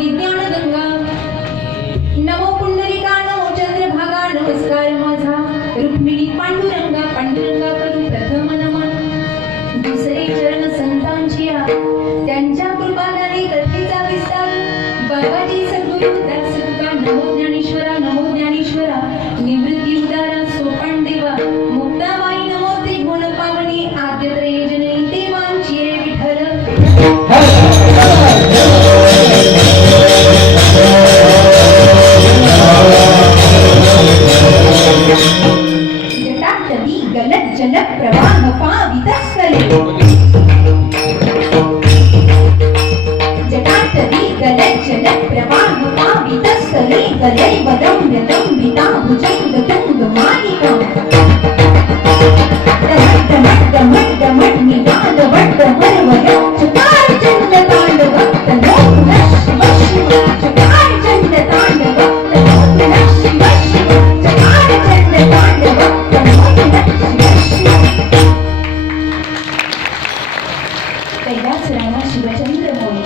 विज्ञान गंगा. नमो पुंडलिका नमो चंद्रभागा नमस्कार माझा. रुक्मिणी पांडुरंगा पांडुरंगा करू प्रथम नमन. दुसरे चरण संतांची त्यांच्या कृपाने कथेचा विस्तार. बाबाजी सद्गुरु दास तुका नमो ज्ञानेश्वरा नमो ज्ञानेश्वरा. निवृत्ती उदारा सोपान देवा मुक्ताबाई नमो त्रिभुवन पावनी. आद्य त्रय जननी देवांची रे विठ्ठल. जटाटवी गलत जल प्रवाह पावितस्थले. जटाटवी गलत जल प्रवाह पावितस्थले. गलय वदं व्यतं विता भुजंग तुंग मालिका. दमट दमट दमट निनाद वट्ट हरवय. चकार चंड तांडव तनो पुनः शिव शिव. चकार चंड तांडव तनो पुनः शिव शिव. चकार चंड तांडव तनो पुनः शिव शिव. कैलास राणा शिवचंद्र मोळी.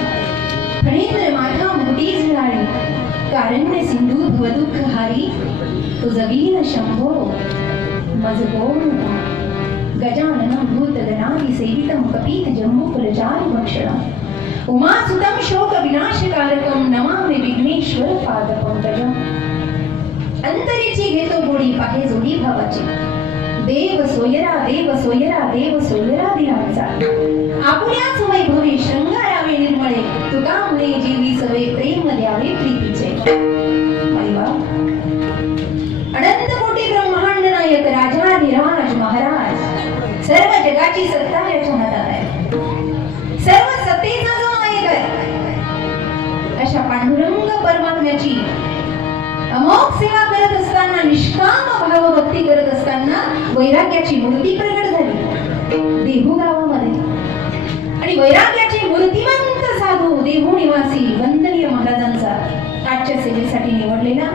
फणेंद्र माथा मोठी झळाळी. कारण्य सिंधू भवदुःख हारी. तो जगील शंभो मज गोड. गजाननं भूतगणादि सेवितं कपीत जम्बूफलचार भक्षणं. उमासुतं शोक विनाशकारकं नमामि विघ्नेश्वर पादपंकजं. अंतरेची घेतो गोडी पाहे जोडी भावाची. देव सोयरा देव सोयरा देव सोयरा दिनांचा. आपुल्याच वैभवी शृंगारावे निर्मळे. तुका म्हणे जीवी सवे प्रेम द्यावे प्रीतीचे. अनंत कोटी ब्रह्मांड नायक राजाधिराज महाराज. सर्व जगाची सत्ता याच्या हातात आहे. सर्व सत्तेचा जो नायक आहे अशा पांडुरंग परमात्म्याची अमोघ सेवा करत असताना निष्काम भावभक्ती करत असताना वैराग्याची मूर्ती प्रगट झाली देहू गावामध्ये. आणि वैराग्याचे मूर्तिमंत साधू देहू निवासी वंदनीय महाराजांचा आजच्या सेवेसाठी निवडलेला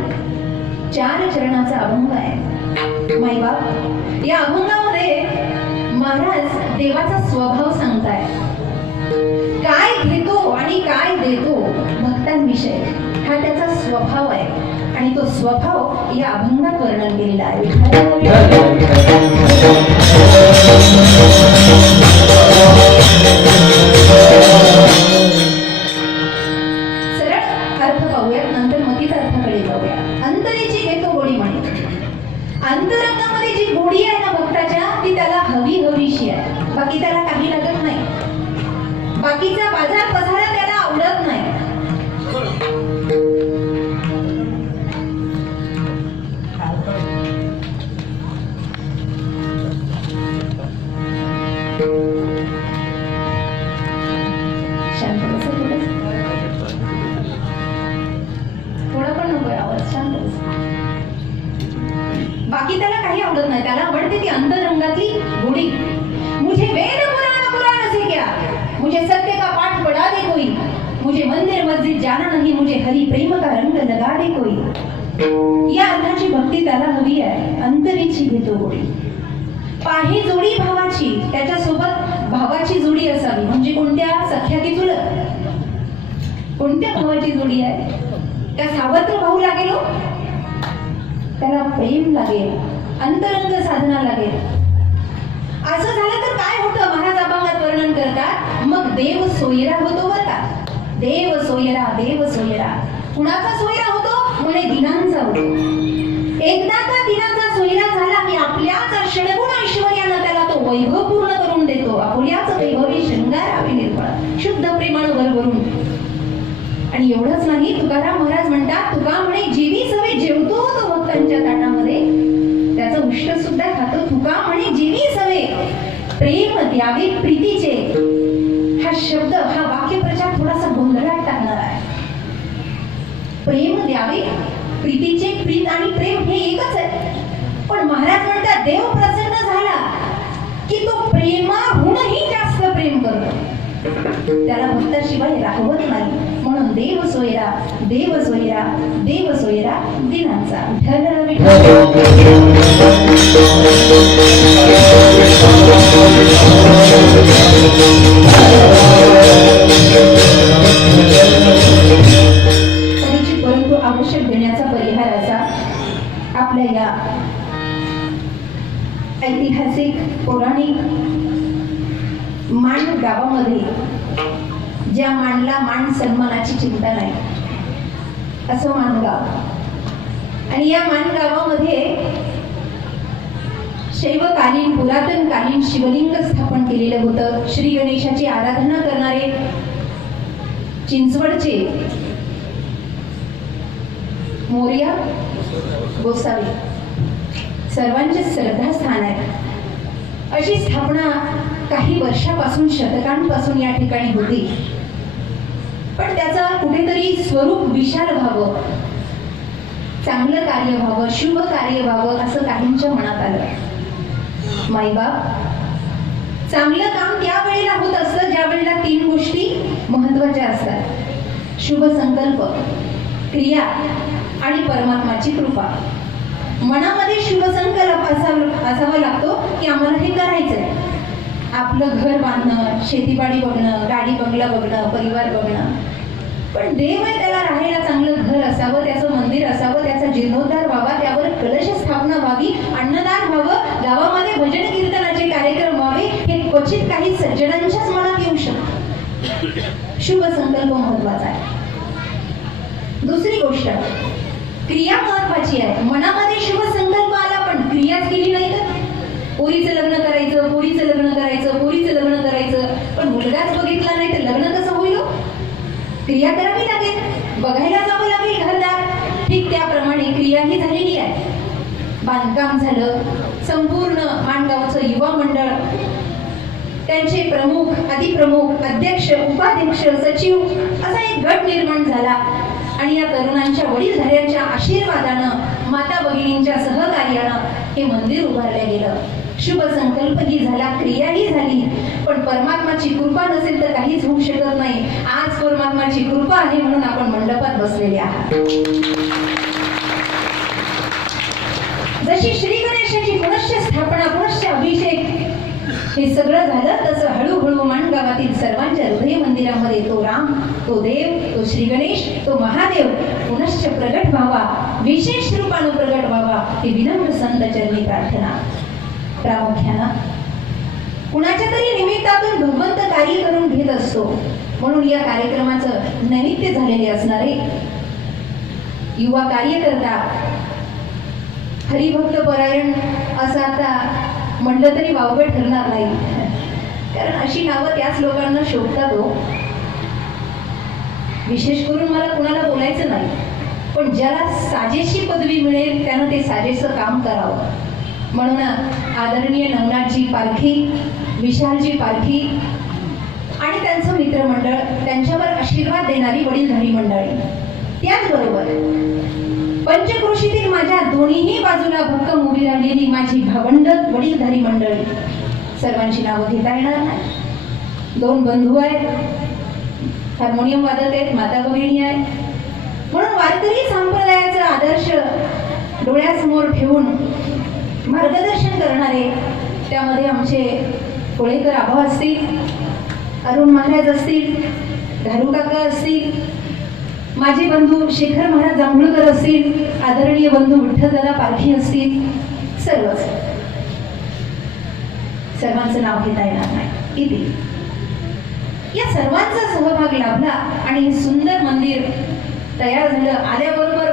4 चरणाचा अभंग आहे. माईबाप या अभंगामध्ये महाराज देवाचा स्वभाव सांगताय. काय घेतो आणि काय देतो भक्तांविषयी हा त्याचा स्वभाव आहे. आणि तो स्वभाव या अभंगात वर्णन केलेला आहे. सरळ अर्थ पाहूया नंतर मतीत अर्थाकडे जाऊया. अंतरेची घेतो गोडी म्हणे. अंतरंगामध्ये जी गोडी आहे ना भक्ताच्या ती त्याला हवी हवीशी आहे. बाकी त्याला काही लागत नाही. बाकीचा बाजार पसारा त्याला आवडत नाही. थोडा पण नको आवाज. शांत बाकी त्याला काही आवडत नाही. त्याला आवडते ती अंतरंगातली गोडी. मुझे वेद पुराण से क्या. मुझे सत्य का पाठ पढ़ा दे कोई. मुझे मंदिर मस्जिद जाना नहीं. मुझे हरि प्रेम का रंग लगा दे कोई. या अर्थाची भक्ती त्याला हवी आहे. अंतरेची घेतो गोडी. पाही जोडी भावाची. त्याच्यासोबत भावाची जोडी असावी. म्हणजे कोणत्या सख्या की चुलत. कोणत्या भावाची जोडी आहे. त्या सावत्र भाऊ लागेल. त्याला प्रेम लागेल. अंतरंग साधना लागेल. असं झालं तर काय होतं महाराज अभंगात वर्णन करतात. मग देव सोयरा होतो बरं का. देव सोयरा देव सोयरा. कुणाचा सोयरा होतो म्हणे दिनांचा होतो. एकदा का दिनाचा सोयरा झाला की आपल्याच षडगुण ऐश्वर्यानं त्याला तो वैभव पूर्ण करून देतो. आपल्याच वैभवी शृंगारावे निर्मळ शुद्ध प्रेमानं भरभरून. आणि एवढंच नाही तुकाराम महाराज म्हणतात तुका म्हणे जीवी सवे जेवतो तो भक्तांच्या ताटामध्ये त्याचं उष्ट सुद्धा खातो. तुका म्हणे जीवी सवे प्रेम द्यावे प्रीतीचे. हा शब्द हा वाक्यप्रचार थोडासा गोंधळात टाकणार आहे. प्रेम द्यावे प्रीतीचे. प्रीत आणि प्रेम हे एकच आहे. पण महाराज म्हणतात देव प्रसन्न झाला की तो प्रेमाहूनही जास्त प्रेम करतो. त्याला भक्ताशिवाय राहवत नाही. म्हणून देव सोयरा देव सोयरा देव सोयरा दिनांचा. विठ्ठल विठ्ठल. ऐतिहासिक पौराणिक मान गावामध्ये ज्या मानला मान सन्मानाची चिंता नाही असं मानगाव, आणि या मानगावामध्ये शैवकालीन पुरातनकालीन शिवलिंग स्थापन केलेलं होतं. श्री गणेशाची आराधना करणारे चिंचवडचे मोरया गोसावी सर्वांचे श्रद्धास्थान आहे. अशी स्थापना काही वर्षापासून शतकांपासून या ठिकाणी होती, पण त्याचा कुठेतरी स्वरूप विशाल व्हावं, चांगलं कार्य व्हावं, शुभ कार्य व्हावं असं काहींच्या मनात आलं. माईबाप, चांगलं काम त्या वेळेला होत असतं ज्या वेळेला 3 गोष्टी महत्वाच्या असतात: शुभ संकल्प, क्रिया आणि परमात्माची कृपा. मनामध्ये शुभ संकल्प असावा लागतो की आम्हाला हे करायचंय. आपलं घर बांधणं, शेतीबाडी बघणं, गाडी बंगला बघणं, परिवार बघणं, पण देव आहे त्याला राहायला चांगलं घर असावं, त्याचं मंदिर असावं, त्याचा जीर्णोद्धार व्हावा, त्यावर कलश स्थापना व्हावी, अन्नदान व्हावं, गावामध्ये भजन कीर्तनाचे कार्यक्रम व्हावे, हे क्वचित काही सज्जनांच्याच मनात येऊ शकतं. शुभ संकल्प महत्वाचा आहे. दुसरी गोष्ट, क्रिया महत्वाची आहे. मनामध्ये शुभ संकल्प आला पण क्रियाच केली नाही तर पोरीचं लग्न करायचं, पोरीचं लग्न करायचं, पोरीचं लग्न करायचं, पण मुलगाच बघितला नाही तर लग्न कसं होईल? क्रिया करावी लागेल, बघायला जावं लागेल घरदार. ठीक त्याप्रमाणे क्रियाही झालेली आहे. बांधकाम झालं, संपूर्ण माणगावचं युवा मंडळ, त्यांचे प्रमुख, अधिप्रमुख, अध्यक्ष, उपाध्यक्ष, सचिव असा एक गट निर्माण झाला, आणि या तरुणांच्या वडीलधाऱ्यांच्या आशीर्वादानं, माता भगिनींच्या सहकार्यानं हे मंदिर उभारलं गेलं. शुभ संकल्पही झाला, क्रियाही झाली, पण परमात्माची कृपा नसेल तर काहीच होऊ शकत नाही. आज परमात्माची कृपा आहे म्हणून आपण मंडपात बसलेले आहात. जशी श्री गणेशाची पुनश्च स्थापना, पुनश्च अभिषेक हे सगळं झालं, तसं हळूहळू माणगावातील सर्वांच्या हृदय मंदिरामध्ये तो राम, तो देव, तो श्री गणेश, तो महादेव पुनश्च प्रगट व्हावा, विशेष रूपानं प्रगट व्हावा, ही विनम्र संत चरणी प्रार्थना. प्रामुख्यानं कुणाच्या तरी निमित्तातून भगवंत कार्य करून घेत असतो, म्हणून या कार्यक्रमाचं नैमित्य झालेले असणारे युवा कार्यकर्ता, हरिभक्त परायण असं आता म्हणलं तरी वावगं ठरणार नाही, कारण अशी नावं त्याच लोकांना शोभतात हो. विशेष करून मला कुणाला बोलायचं नाही, पण ज्याला साजेशी पदवी मिळेल त्यानं ते साजेसं काम करावं. म्हणून आदरणीय नवनाथजी पारखी, विशालजी पारखी आणि त्यांचं मित्रमंडळ, त्यांच्यावर आशीर्वाद देणारी वडीलधारी मंडळी, त्याचबरोबर पंचक्रोशीतील माझ्या दोन्हीही बाजूला भक्कम उभी राहिलेली माझी भावंड वडीलधारी मंडळी, सर्वांची नावं घेता येणार नाही. 2 बंधू आहेत, हार्मोनियम वादक आहेत, माता भगिनी आहेत, म्हणून वारकरी संप्रदायाचा आदर्श डोळ्यासमोर ठेवून मार्गदर्शन करणारे, त्यामध्ये आमचे कोळेकर आबा असतील, अरुण महाराज असतील, धारू काका असतील, माझे बंधू शेखर महाराज जांभूळकर असतील, आदरणीय बंधू विठ्ठलदादा पारखी असतील, सर्वांचं नाव घेता येणार नाही. इथे या सर्वांचा सहभाग लाभला आणि हे सुंदर मंदिर तयार झालं. आल्याबरोबर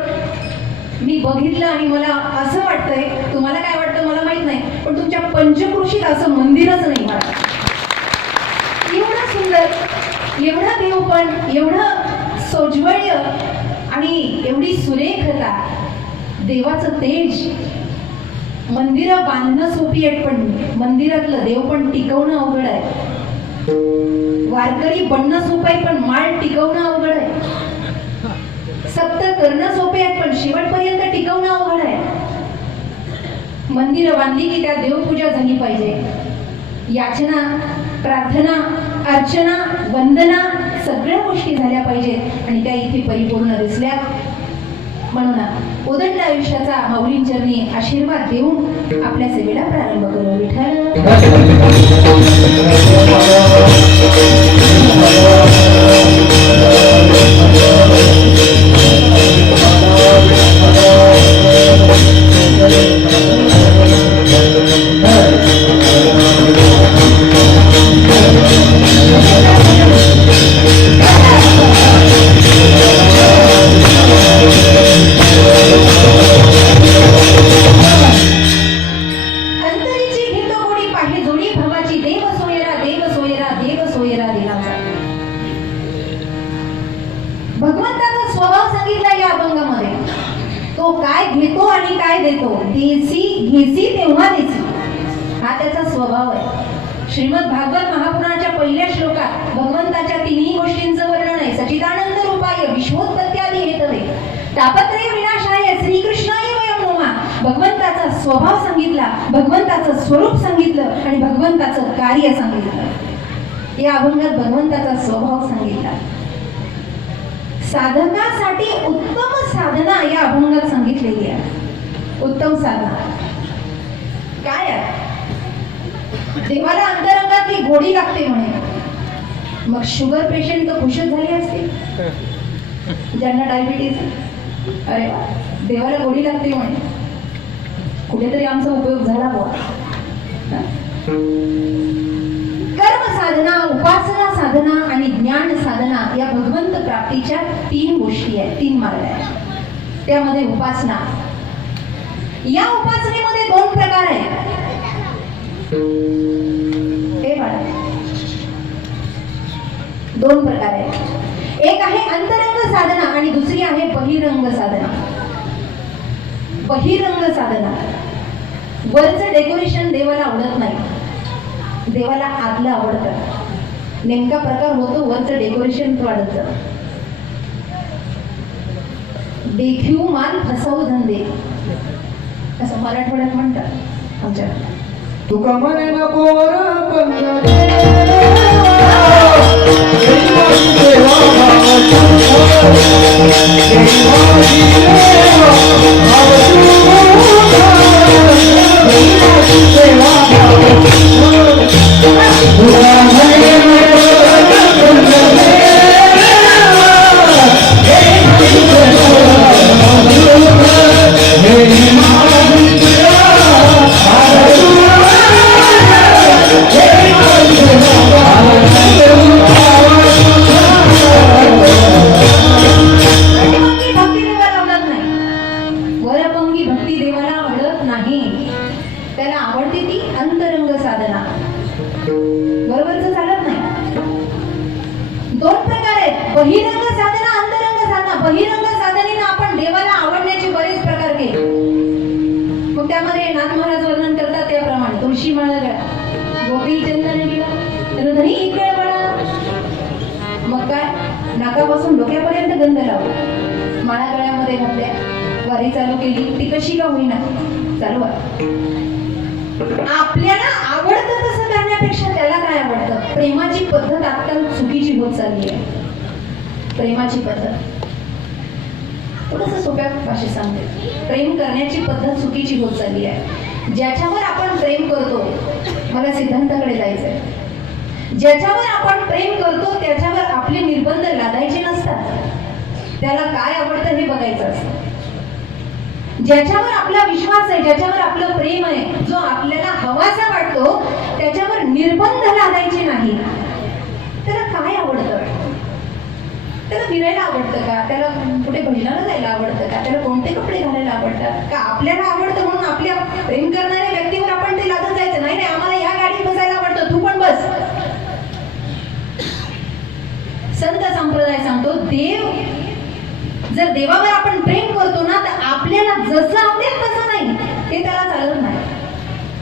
मी बघितलं आणि मला असं वाटतंय, तुम्हाला काय वाटतं मला माहित नाही, पण तुमच्या पंचक्रोशीत असं मंदिरच नाही. मला एवढं सुंदर, एवढं देवपण, एवढं सोज्वल्य आणि एवढी सुरेखता, देवाचं तेज. मंदिरं बांधणं सोपी आहेत, पण मंदिरातलं देवपण टिकवणं अवघड आहे. वारकरी बनणं सोपं आहे, पण माळ टिकवणं अवघड आहे. सप्त करणं सोपे आहेत, पण शेवटपर्यंत टिकवणं अवघड आहे. मंदिरं बांधली की त्या देवपूजा झाली पाहिजे. याचना, प्रार्थना, अर्चना, वंदना सगळ्या गोष्टी झाल्या पाहिजेत आणि त्या इथे परिपूर्ण दिसल्या. म्हणून उदंड आयुष्याचा माऊलींचरणी आशीर्वाद देऊन आपल्या सेवेला प्रारंभ करू. विठ्ठल Hey! भगवंताचा स्वभाव सांगितला या अभंगामध्ये. तो काय घेतो आणि काय देतो. देसी घेसी तेव्हा देसी, हा त्याचा स्वभाव आहे. श्रीमद भागवत महापुराणाच्या पहिल्या श्लोकात भगवंताच्या तिन्ही गोष्टींचं वर्णन आहे. सच्चिदानंद रूपाय विश्वोत्पत्त्यादी हेतवे तापत्रय विनाशाय श्रीकृष्णाय वयं नमः. भगवंताचा स्वभाव सांगितला, भगवंताचं स्वरूप सांगितलं आणि भगवंताचं कार्य सांगितलं. या अभंगात भगवंताचा स्वभाव सांगितला. साधकासाठी उत्तम साधना या अभंगात सांगितलेली आहे. उत्तम साधना काय आहे. देवाला अंतरंगातली गोडी लागते म्हणे. मग शुगर पेशंट तर खुशच झाले असते, ज्यांना डायबिटीज. अरे वा, देवाला गोडी लागते म्हणे, कुठेतरी आमचा उपयोग झाला बुवा. कर्म साधना, उपासना साधना आणि ज्ञान साधना या भगवंत प्राप्तीच्या 3 गोष्टी आहेत, 3 मार्ग आहेत. त्यामध्ये उपासना. या उपासनेमध्ये 2 प्रकार आहेत. हे बघा, 2 प्रकार आहेत. एक आहे अंतरंग साधना आणि दुसरी आहे बहिरंग साधना. बहिरंग साधना, वरचं डेकोरेशन देवाला आवडत नाही, देवाला आतलं आवडतं. नेमका प्रकार होतो वरचं डेकोरेशन वाढतं. देखीव मान फसवू धंदे असं मराठवाड्यात म्हणतात आमच्या. तुका म्हणे नको बहिरंग साधना, अंतरंग साधना. बहिरंग साधनेने आपण देवाला आवडण्याचे बरेच प्रकार केले. मग त्यामध्ये नाथ महाराज वर्णन करतात त्याप्रमाणे तुळशी माळा गळा, गोपी चंदन केला, हृदयी इकडे बळा. मग काय, नाकापासून डोक्यापर्यंत गंध लावला, माळा गळ्यामध्ये घातल्या, वारी चालू केली. ती कशी का होईना चालू आहे. आपल्याला आवडतं तसं करण्यापेक्षा त्याला काय आवडतं. प्रेमाची पद्धत आजकाल चुकीची होत चालली आहे. प्रेमाची पद्धत थोडंसं सोप्या भाषेत सांगते. प्रेम करण्याची पद्धत चुकीची होत चालली आहे. ज्याच्यावर आपण प्रेम करतो, मला सिद्धांताकडे जायचंय, ज्याच्यावर आपण प्रेम करतो त्याच्यावर आपले निर्बंध लादायचे नसतात. त्याला काय आवडतं हे बघायचं असतं. ज्याच्यावर आपला विश्वास आहे, ज्याच्यावर आपलं प्रेम आहे, जो आपल्याला हवासा वाटतो त्याच्यावर निर्बंध लादायचे नाही. त्याला काय आवडतं, त्याला फिरायला आवडतं का, त्याला कुठे भजनाला जायला आवडतं का, त्याला कोणते कपडे घालायला आवडतात का, आपल्याला आवडतं म्हणून आपल्या प्रेम करणाऱ्या व्यक्तीवर आपण ते लादत जायचं नाही. आम्हाला या गाडीत बसायला आवडतं, तू पण बस. संत संप्रदाय सांगतो, देव जर देवावर आपण प्रेम करतो ना, तर आपल्याला जसं आवडेल तसं नाही, ते त्याला चालत नाही.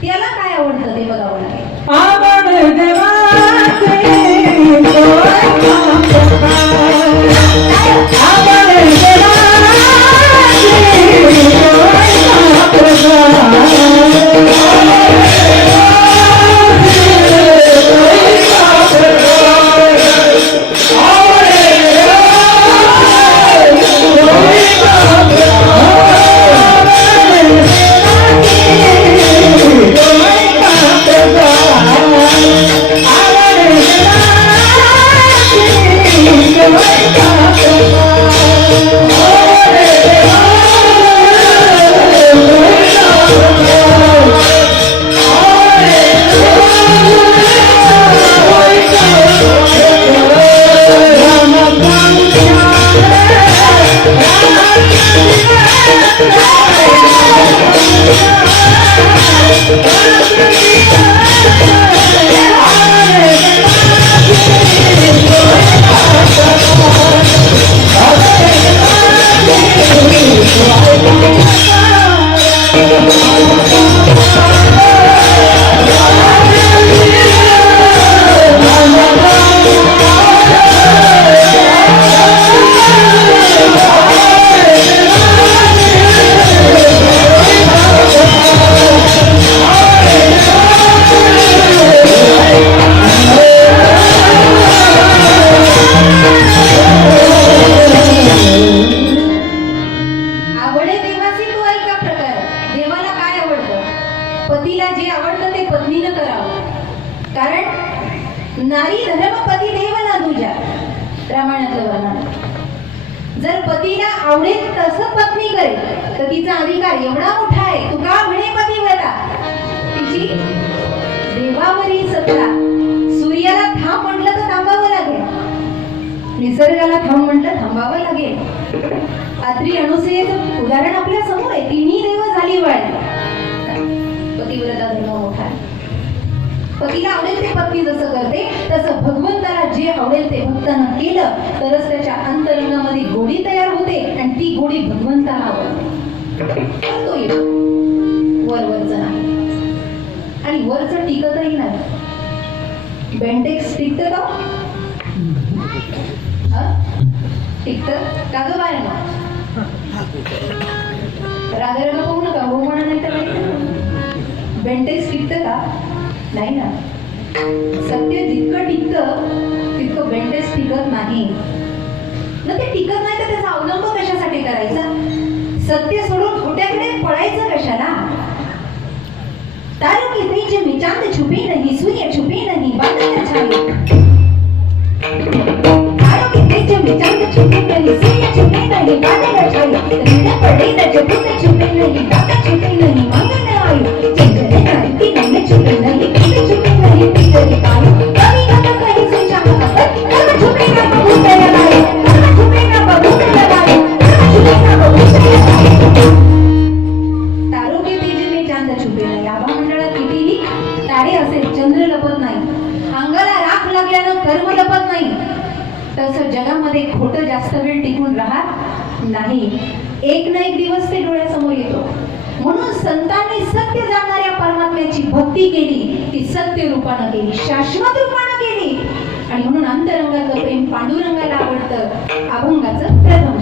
त्याला काय आवडतं ते बघावं लागेल. रामायणातलं वर्णन. जर पतीला आवडेल तसं पत्नी करेल तर तिचा अधिकार एवढा मोठा आहे. तुका म्हणे पतिव्रता, तिची देवावरील सत्ता. सूर्याला थांब म्हटलं तर थांबावं लागेल, निसर्गाला थांब म्हटलं थांबावं लागेल. आत्री अणुसुयेचं उदाहरण आपल्या समोर आहे. तिन्ही देव झाली वळ. पतिव्रता धर्म मोठा आहे. पतीला आवडेल ते पत्नी जसं करते तसं भगवंताला जे आवडेल ते भक्तानं केलं तरच त्याच्या अंतरंगामध्ये गोडी तयार होते आणि ती गोडी भगवंताला आवडते. तो येतो वरवरचं नाही आणि वरचं टिकतही नाही. बेंटेक्स टिकतं का? टिकतं का ग बाय ना? रागारागा पाहू नका, हो म्हणा नाही तर बेंटेक्स टिकतं का? नाही ना. सत्य जितकं टिकतं तितकं बेंटेक्स टिकत नाही ना. ते टिकत नाही तर त्याचा अवलंब कशासाठी करायचा? सत्य सोडून खोट्याकडे पळायचं कशाला? तारों के बीच में चांद छुपे नहीं, सूर्य छुपे नहीं, बादल छाए. तारों के बीच में चांद छुपे नहीं, सूर्य छुपे नहीं, बादल छाए. रीना पड़े न जगत छुपे नहीं, दाता छुपे नहीं, मांगन आयु. चंचल नारी मन छुपे नहीं, पीते छुपे नहीं, पीते पायो. कभी न कहीं से चाह कर, कर्म छुपे न बबू तेरा लाए, कर्म छुपे न बबू तेरा लाए, कर्म छुपे न बबू तेरा लाए. तारों के बीच में चांद छुपे नाही. आभा मंडळात कितीही तारे असेल, चंद्र लपत नाही. अंगाला राख लागल्यानं कर्म लपत नाही. तसं जगामध्ये खोटं जास्त वेळ टिकून राहत नाही. एक ना एक दिवस ते डोळ्यासमोर येतो. म्हणून संतांनी सत्य जाणणाऱ्या परमात्म्याची भक्ती केली, ती सत्य रूपानं केली, शाश्वत रूपानं केली. आणि म्हणून अंतरंगाचं प्रेम पांडुरंगाला आवडतं. अभंगाचं प्रथम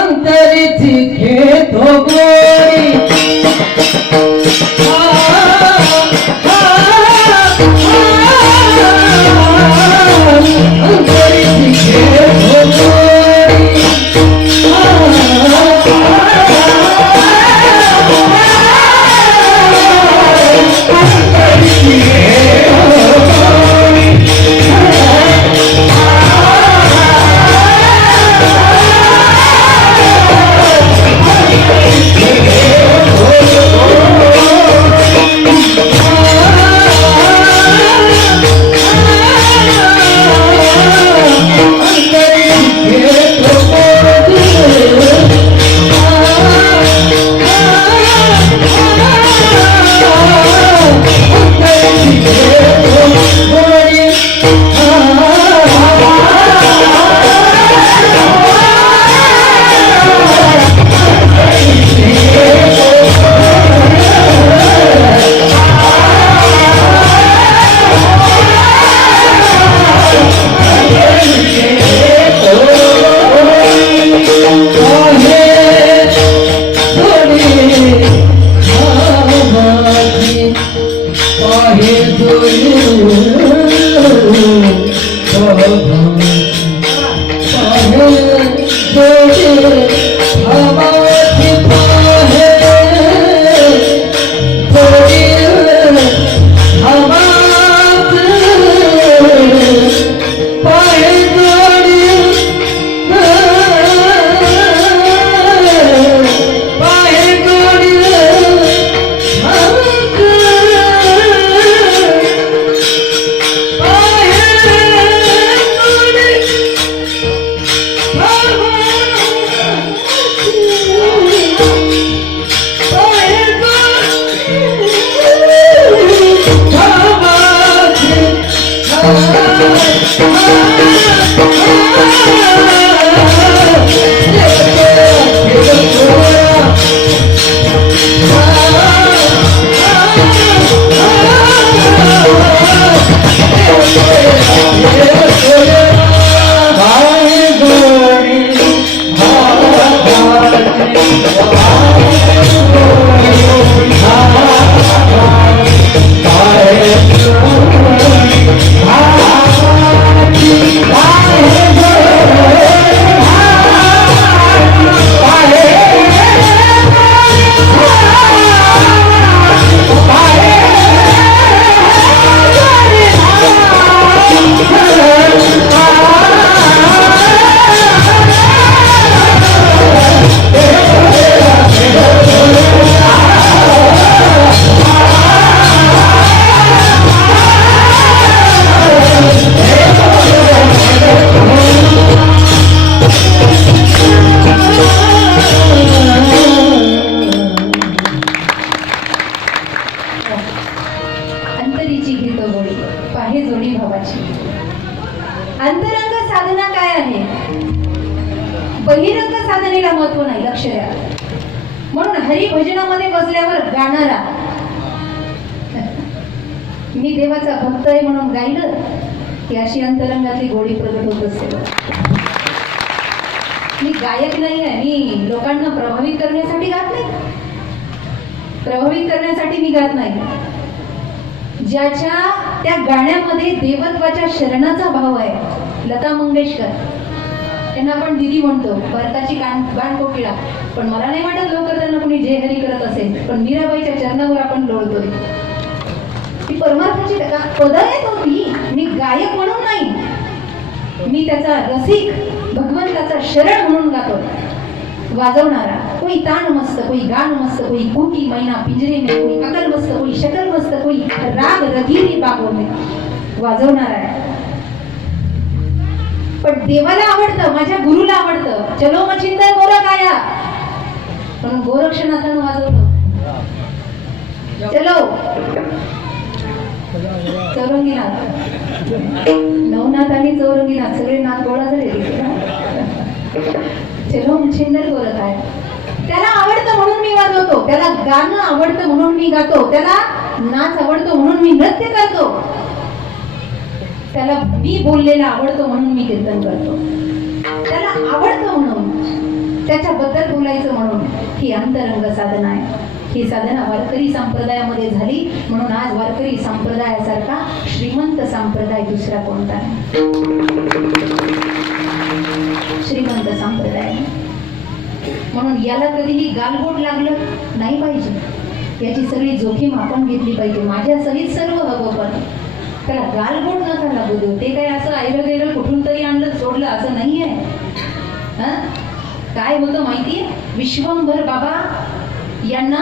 अंतरीची घेतो गोरी. अंतरीची घेतो गोरी. घेती तो गोडी पाहे जोडी भावाची. अंतरंग साधना काय आहे? बहिरंग साधनेला महत्व नाही, लक्ष द्या. म्हणून हरिभजनामध्ये बसल्यावर गाणारा मी देवाचा भक्त आहे म्हणून गायलं की अशी अंतरंगातली गोडी प्रगट होत असते. मी गायक नाही आहे, मी लोकांना प्रभावित करण्यासाठी गात नाही, प्रभावित करण्यासाठी मी गात नाही. ज्याच्या त्या गाण्यामध्ये देवत्वाच्या शरणाचा भाव आहे, लता मंगेशकर त्यांना आपण दिदी म्हणतो, भरताची गाण कोकिळा, पण मला नाही वाटत लवकर त्यांना कोणी जय हरी करत असेल, पण मीराबाईच्या चरणावर आपण लोळतोय. ती परमार्थाची पद आहेत होती. मी गायक म्हणून नाही, मी त्याचा रसिक, भगवंताचा शरण म्हणून गातो. वाजवणारा कोई तान मस्त, कोई गान मस्त, कोई कुकी मैना पिंजरे में, कोई अकल मस्त, कोई शकल मस्त, कोई राग रगीरी बागों में वाजवणारा आहे. पण देवाला आवडतं, माझ्या गुरुला आवडतं. चलो मचिंदर गोरख आया म्हणून गोरक्षनाथानं वाजवलं. चलो चौरंगीनाथ, नवनाथ आणि चौरंगीनाथ सगळे नाथ गोळा झाले. चलो मच्छिंदर गोरख आहे. त्याला आवडतं म्हणून मी वाजवतो, त्याला गाणं आवडतं म्हणून मी गातो, त्याला नाच आवडतो म्हणून मी नृत्य करतो, त्याला मी बोललेलं आवडतं म्हणून मी कीर्तन करतो. त्याला आवडतं म्हणून, त्याच्याबद्दल बोलायचं म्हणून ही अंतरंग साधना आहे. ही साधना वारकरी संप्रदायामध्ये झाली म्हणून आज वारकरी संप्रदायासारखा श्रीमंत संप्रदाय दुसरा कोणता नाही. श्रीमंत संप्रदाय म्हणून याला कधीही गालबोट लागलं नाही पाहिजे. याची सगळी जोखीम आपण घेतली पाहिजे, माझ्या सहित सर्व हवं, पण त्याला गालबोट नका लागू देऊ. ते काय असं आयरं गेलं कुठून तरी आणलं सोडलं असं नाही आहे. काय होतं माहितीये, विश्वंभर बाबा यांना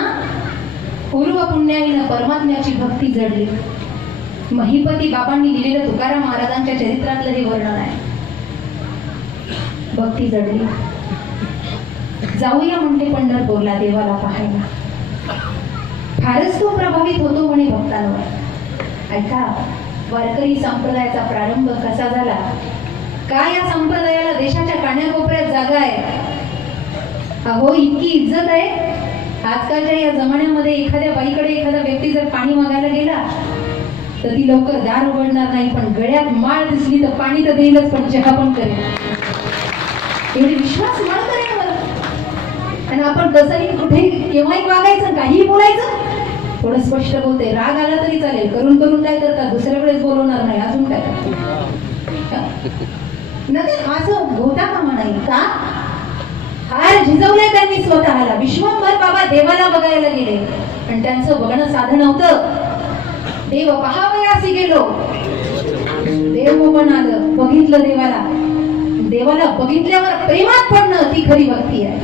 पूर्व पुण्याईनं परमात्म्याची भक्ती जडली. महिपती बाबांनी लिहिलेलं तुकाराम महाराजांच्या चरित्रातलं हे वर्णन आहे. भक्ती जडली. जाऊया म्हणते पंढरपूरला देवाला पाहायला. फारच तो प्रभावित होतो म्हणे भक्तांवर. ऐका, वारकरी संप्रदायाचा प्रारंभ कसा झाला, काय या संप्रदायाला देशाच्या कानाकोपऱ्यात जागा आहे. अहो इतकी इज्जत आहे. आजकालच्या या जमान्यामध्ये एखाद्या बाईकडे एखादा व्यक्ती जर पाणी मागायला गेला तर ती लवकर दार उघडणार नाही, पण गळ्यात माळ दिसली तर पाणी तर देईलच, पण चहा पण करेल. एवढी विश्वास माळ करेल मला. आणि आपण कसंही कुठे केव्हाही वागायचं, काहीही बोलायचं. थोडं स्पष्ट बोलते, राग आला तरी चालेल, करून करून काय करतात, दुसऱ्याकडेच बोलवणार नाही, अजून काय करतात. असं घोटा कामा नाही का. हार झिजवलाय त्यांनी स्वतःला. विश्वंभर बाबा देवाला बघायला गेले, पण त्यांचं बघणं साधं नव्हतं. देव पहावयासी गेलो, देव पण आलं, बघितलं देवाला. देवाला बघितल्यावर प्रेमात पडणं ती खरी भक्ती आहे.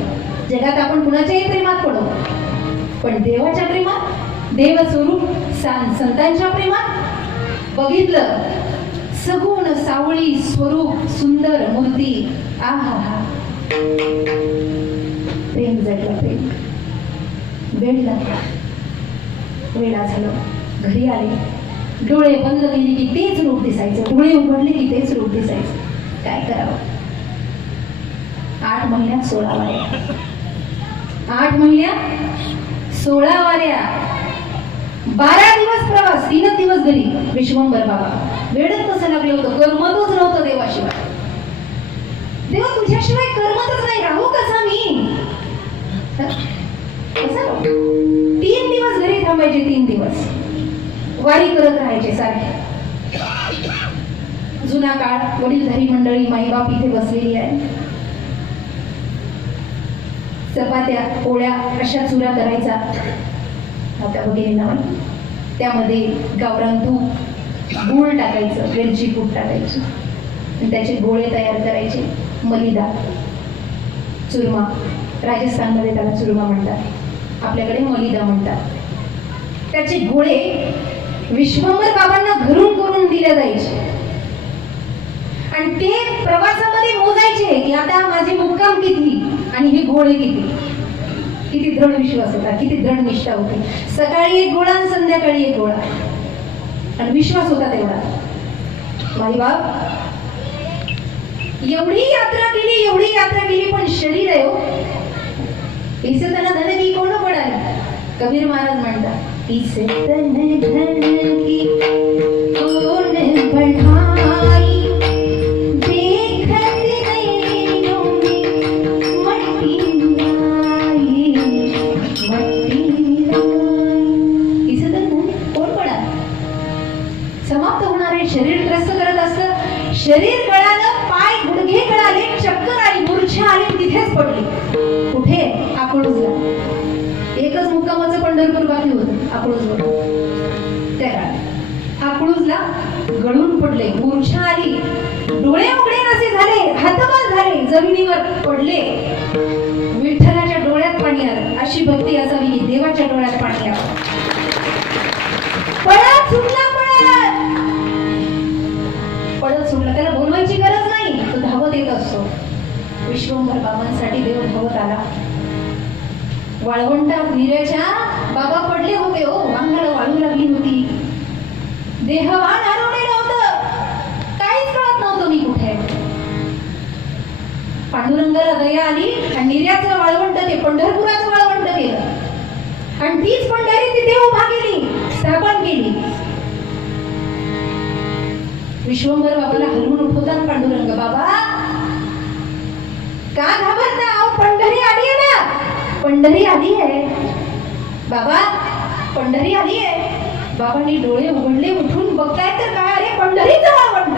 जगात आपण कुणाच्याही प्रेमात पडो, पण देवाच्या प्रेमात, देव स्वरूप संतांच्या प्रेमात बघितलं. सगुण सावळी स्वरूप सुंदर मूर्ती, आहा, प्रेम जडलं. प्रेम वेळा झालं. घरी आले, डोळे बंद केले की तेच रूप दिसायचं, डोळे उघडले की तेच रूप दिसायचं. काय करावं. 8 महिन्यात 16 वाऱ्या, 8 महिन्यात 16 वाऱ्या, 12 दिवस प्रवास, 3 दिवस घरी. विश्वंभर बाबा वेळच कसं लागलं होतं, करमतच नव्हतं देवाशिवाय. देवा तुझ्याशिवाय करमतच नाही, राहू कसा मी. 3 दिवस घरी थांबायचे, 3 दिवस वारी करत राहायचे सारखे. जुना काळ, वडीलधारी मंडळी, माईबाप इथे बसलेली आहे. चपात्या पोळ्या अशा चुरा करायचा आता वगैरे नाव. त्यामध्ये गावरान तूप, गूळ टाकायचं, वेलची पूड टाकायची, आणि त्याचे गोळे तयार करायचे. मलिदा, चुरमा, राजस्थानमध्ये त्याला चुरमा म्हणतात, आपल्याकडे मलिदा म्हणतात. त्याचे गोळे विश्वंभर बाबांना घरून करून दिले जायचे, आणि ते प्रवासामध्ये मोजायचे की आता माझे मुक्काम किती आणि हे गोळे किती. किती दृढ विश्वास होता, किती दृढ निष्ठा होती. सकाळी एक गोळा आणि संध्याकाळी एक गोळा. आणि विश्वास होता तेवढा. माईबाप एवढी यात्रा केली पण शरीर आहे हो. इसे त्यांना धन की कोण पडाल. कबीर महाराज म्हणतात इसे तन धन की कोण बढ़ाई देखत नैनों में मट्टी मिलाई. इसे तन धन कोण पडाल. समाप्त होणारे शरीर त्रस्त करत असतं. शरीर कळालं, पाय गुडघे कळाले, चक्कर आली, मूर्छा आली, तिथेच पडली. कुठे. अकलूजला. एकच मुक्कामाचं पंढरपूर बाकी होतं अकलूजवर. त्या काळात अकलूजला गळून पडले, मूर्छा आली, डोळे उघडे नसे झाले, हातपाय झाले, जमिनीवर पडले. विठ्ठलाच्या डोळ्यात पाणी आलं. अशी भक्ती असावी की देवाच्या डोळ्यात पाणी यावं. पळत सुटला, पळत सुटला. त्याला बोलवायची गरज नाही, तो धावत येत असतो. विश्वंभर बाबांसाठी देव धावत आला. वाळवंटात निऱ्याच्या बाबा पडले होते हो. अंगाला वाळू लागली होती. देहवान हरवलेलं होतं. काहीच कळत नव्हतं मी कुठे. पांडुरंगाला दया आली आणि निऱ्याचं वाळवंट ते पंढरपुराचं वाळवंट केलं. आणि तीच पंढरी तिथे उभा केली, स्थापन केली. विश्वंभर बाबाला हलवून उठवतात पांडुरंग. बाबा का घाबरता. अहो पंढरी आली आहे ना. पंढरी आली आहे बाबा, पंढरी आली आहे. बाबांनी डोळे उघडले, उठून बघताय तर काय. अरे पंढरीचं वाळवंट.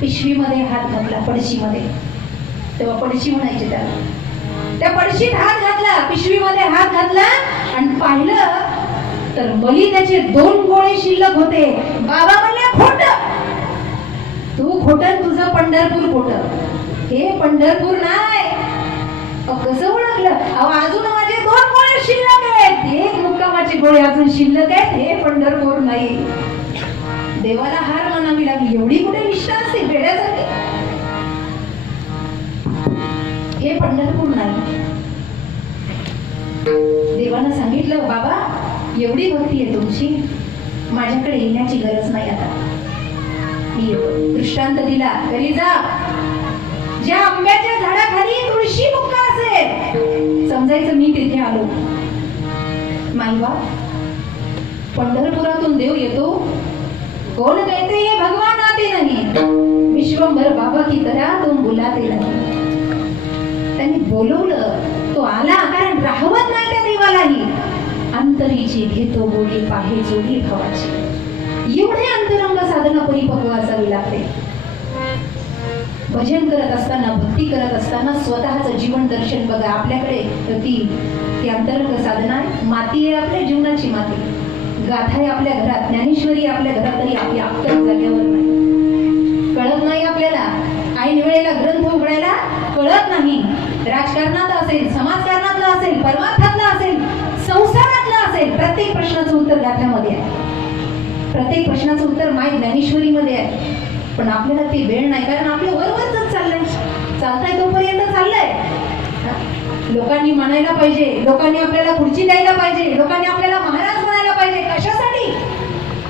पिशवीमध्ये हात घातला, पडशीमध्ये. तेव्हा पडशी म्हणायचे त्याला. त्या पडशीत हात घातला, पिशवीमध्ये हात घातला आणि पाहिलं तर त्याचे 2 गोळे शिल्लक होते. बाबा म्हणले खोट. तू खोटं, तुझं पंढरपूर खोटं. हे पंढरपूर नाही. कसं ओळखलं. अहो अजून माझे 2 गोळे शिल्लक आहेत. एक मुक्कामाचे गोळे अजून शिल्लक आहेत. हे पंढरपूर नाही. देवाला हार मानावी लागली. एवढी कुठे निष्ठा असते वेड्यासारखी. हे पंढरपूर नाही. देवानं सांगितलं बाबा एवढी भक्ती आहे तुमची, माझ्याकडे येण्याची गरज नाही. आता मी येतो. दृष्टांत दिला. घरी जा. ज्या आंब्याच्या झाडाखाली तुळशी बुक्का असेल, समजायचं मी तिथे आलो. माईबा पंढरपुरातून देव येतो. कौन कहते ये भगवान आते नहीं, विश्वंभर बाबा की तरह तुम बुलाते नहीं. त्यांनी बोलवलं, तो आला. कारण राहवत नाही त्या देवालाही. अंतरीची घेतो गोडी, पाहे जोडी भावाची. एवढे अंतरंग साधना परिपक्व असावी लागते. भजन करत असताना, भक्ती करत असताना स्वतःचं जीवन दर्शन बघा. आपल्याकडे ती अंतरंग साधना आहे. माती आहे आपल्या जीवनाची माती. गाथा आहे आपल्या घरात, ज्ञानेश्वरी आपल्या घरात, तरी आपली अक्कल जागेवर नाही. कळत नाही आपल्याला. ऐन वेळेला ग्रंथ उघडायला कळत नाही. राजकारणात असेल, समाजकारणातलं असेल, परमार्थातलं असेल, संसारातलं असेल, प्रत्येक प्रश्नाचं उत्तर गाथ्यामध्ये आहे. प्रत्येक प्रश्नाचं उत्तर माय ज्ञानेश्वरीमध्ये आहे. पण आपल्याला ते वेळ नाही. कारण आपलं वरवरच चाललंय. चालताय तोपर्यंत चाललंय. लोकांनी म्हणायला पाहिजे, लोकांनी आपल्याला खुर्ची द्यायला पाहिजे, लोकांनी आपल्याला महाराज म्हणायला पाहिजे. कशासाठी.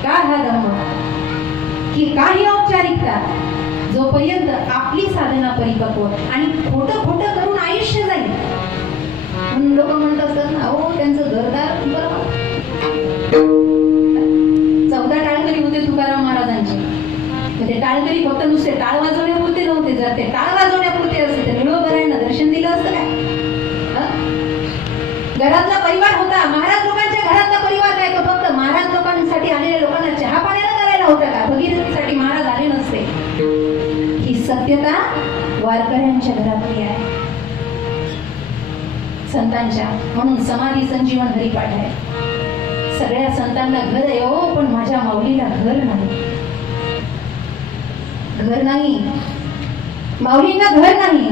का हा धर्म की काही औपचारिकता. जोपर्यंत आपली साधना परिपक्व आणि खोटं खोटं करून आयुष्य जाईल. म्हणून लोक म्हणत असतात ना, हो त्यांचं घरदार. 14 टाळकरी होते तुकाराम महाराजांचे. म्हणजे टाळकरी फक्त नुसते टाळ वाजवण्यापुरते नव्हते. जर ते टाळ वाजवण्यापुरते असते तर निळोबरायांना दर्शन दिलं असतं काय. घरातला परिवार होता. महाराज लोकांच्या घरातला परिवार काय, तो फक्त महाराज लोकांसाठी आलेल्या लोकांना चहा पाण्याला करायला होता का. भगीरथीसाठी महाराज आले नसते. ही सत्यता वारकऱ्यांच्या घरातली आहे, संतांच्या. म्हणून समाधी संजीवन हरिपाठ आहे. सगळ्या संतांना घर आहे हो, पण माझ्या माऊलीला घर नाही. घर नाही. माऊलींना घर नाही.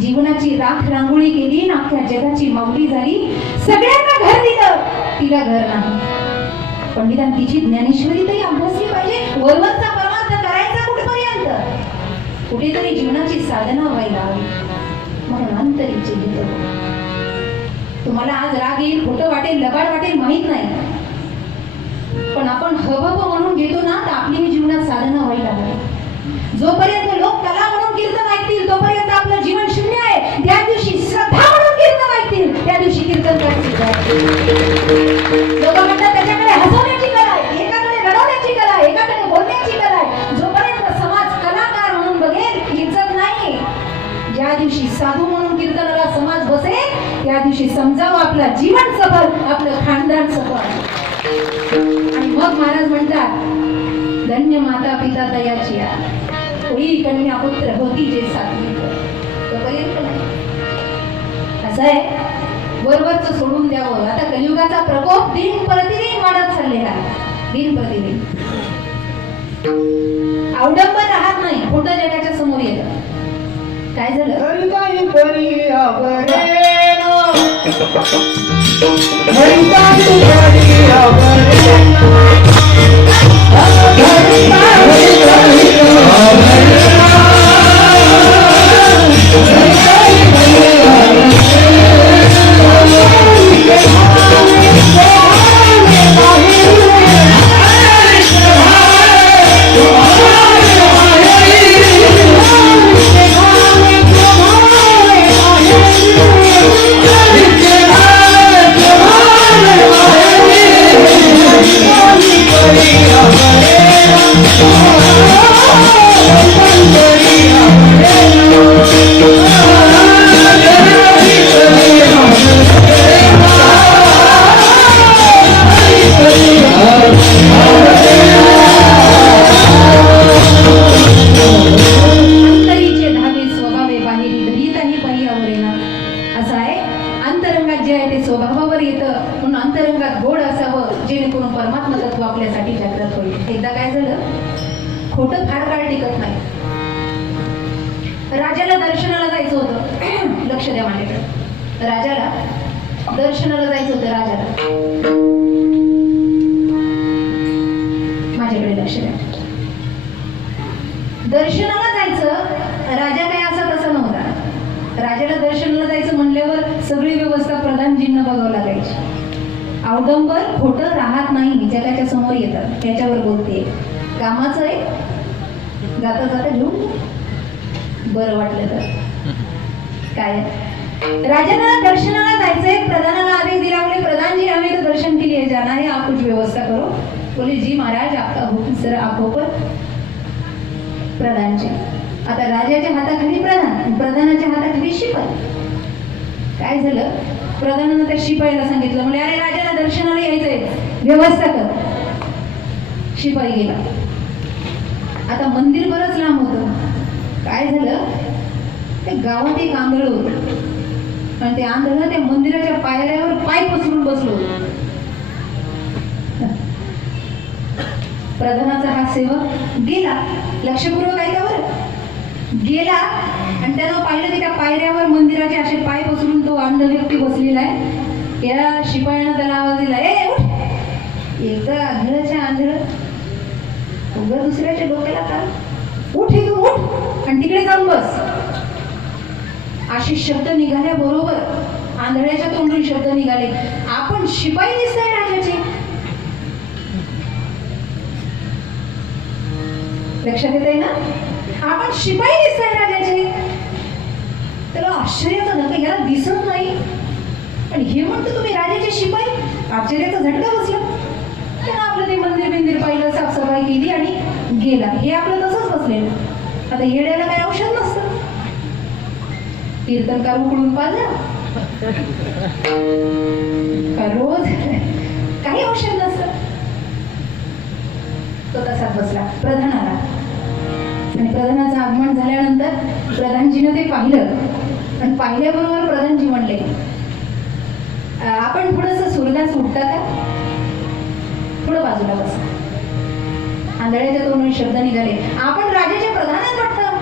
जीवनाची राख रांगोळी केली ना, अख्ख्या जगाची माऊली झाली. सगळ्यांना घर दिलं, तिला घर नाही. पंडितांनी तिची ज्ञानेश्वरी तरी अभ्यासली पाहिजे. वरवरचा परमार्थ करायचा कुठपर्यंत. कुठेतरी जीवनाची साधना व्हायला हवी. म्हणून अंतरीची घेतो. तुम्हाला आज राग येईल, खोटं वाटेल, लबाड वाटेल, माहित नाही. आपण हबब म्हणून घेतो ना तर आपली ही जीवनात साधना व्हायला हवी. जोपर्यंत लोक कला म्हणून कीर्तन ऐकतील तोपर्यंत आपलं जीवन शून्य आहे. त्या दिवशी श्रद्धा म्हणून कीर्तन ऐकतील त्या दिवशी कीर्तन करतील. लोक म्हणतात त्याच्याकडे हसवण्याची कला आहे, एकाकडे रडवण्याची कला आहे, एकाकडे बोलण्याची कला आहे. जोपर्यंत समाज कलाकार म्हणून बघेल इज्जत नाही. ज्या दिवशी साधू म्हणून कीर्तनाला समाज बसेल त्या दिवशी समजावं आपलं जीवन सफल, आपलं खानदान सफल. आणि मग महाराज म्हणतात धन्य माता पिता दयाची होई कन्या पुत्र होती जे सात्विक. तोपर्यंत नाही. असं आहे वरवरच सोडून द्यावं. आता कलियुगाचा प्रकोप दिन प्रतिदिन वाढत चाललेला आहे. दिन प्रतिदिन अवडंबर राहत नाही, खोटं जगाच्या समोर येतं. काय झालं? हरिदाई परी आवरेनो हरिदाई परी आवरेनो खोटं फार काळ टिकत नाही. राजाला दर्शनाला जायचं होतं. लक्ष द्या माझ्याकडे. राजाला दर्शनाला जायचं होतं. राजाला माझ्याकडे लक्ष द्या. दर्शनाला जायचं. राजा काय असा तसा नव्हता. राजाला दर्शनाला जायचं म्हणल्यावर सगळी व्यवस्था प्रधानजींना बघावं लागायची. अवडंबर खोटं राहत नाही, जगाच्या समोर येतात. त्याच्यावर बोलते. कामाचं आहे जाता जाता घेऊन बरं वाटलं तर काय. राजाला दर्शनाला जायचंय. प्रधानाला आदेश दिला. बोले प्रधान जी हमें तो दर्शन के लिए जाना है, आप कुछ व्यवस्था करो. बोले जी महाराज आपका हुक्म सर आंखों पर. प्रधान जी आता राजाच्या हाताखाली प्रधान, प्रधानाच्या हाताखाली शिपाई. काय झालं? प्रधानानं त्या शिपाईला सांगितलं म्हणजे अरे राजाला दर्शनाला यायचंय, व्यवस्था कर. शिपाई गेला. आता मंदिर बरंच लांब होतं. काय झालं? त्या गावात एक आंधळ होतं आणि ते आंधळ त्या मंदिराच्या पायऱ्यावर पाय पसरून बसलो होतं. प्रधानाचा हा सेवक गेला. लक्षपूर्वक ऐकावर गेला आणि त्यानं पाहिलं की त्या पायऱ्यावर मंदिराचे असे पाय पसरून तो अंध व्यक्ती बसलेला आहे. या शिपायानं त्याला आवाज दिला, ए उठ. एकदा आंधळाच्या आंधळ उगा दुसऱ्याच्या डोक्याला काल, उठ इथून उठ आणि तिकडे जाऊन बस. असे शब्द निघाल्या बरोबर आंधळ्याच्या तोंडून शब्द निघाले, आपण शिपाई दिसताय राजाचे. लक्षात येत आहे ना? आपण शिपाई दिसताय राजाचे. त्याला आश्चर्याचा धक्का, याला दिसत नाही आणि हे म्हणतो तुम्ही राजाचे शिपाई. आश्चर्याचा झटका बसला. त्यानं आपलं ते मंदिर बिंदिर पाहिलं, साफसफाई केली आणि गेला. हे आपलं तसंच बसलेलं. आता येड्याला काही औषध नसतं. कीर्तनकार उकडून पाहिलं का रोज काही औषध नसतं. तो तसाच बसला. प्रधानाला आणि प्रधानाचं आगमन झाल्यानंतर प्रधानजीनं ते पाहिलं आणि पाहिल्याबरोबर प्रधानजी म्हणले, आपण थोडंसं सूर्यदास उठता का? थोडं बाजूला बसा. आंधळ्याच्या तोंडून शब्द निघाले, आपण राजाचे प्रधानच वाटतं.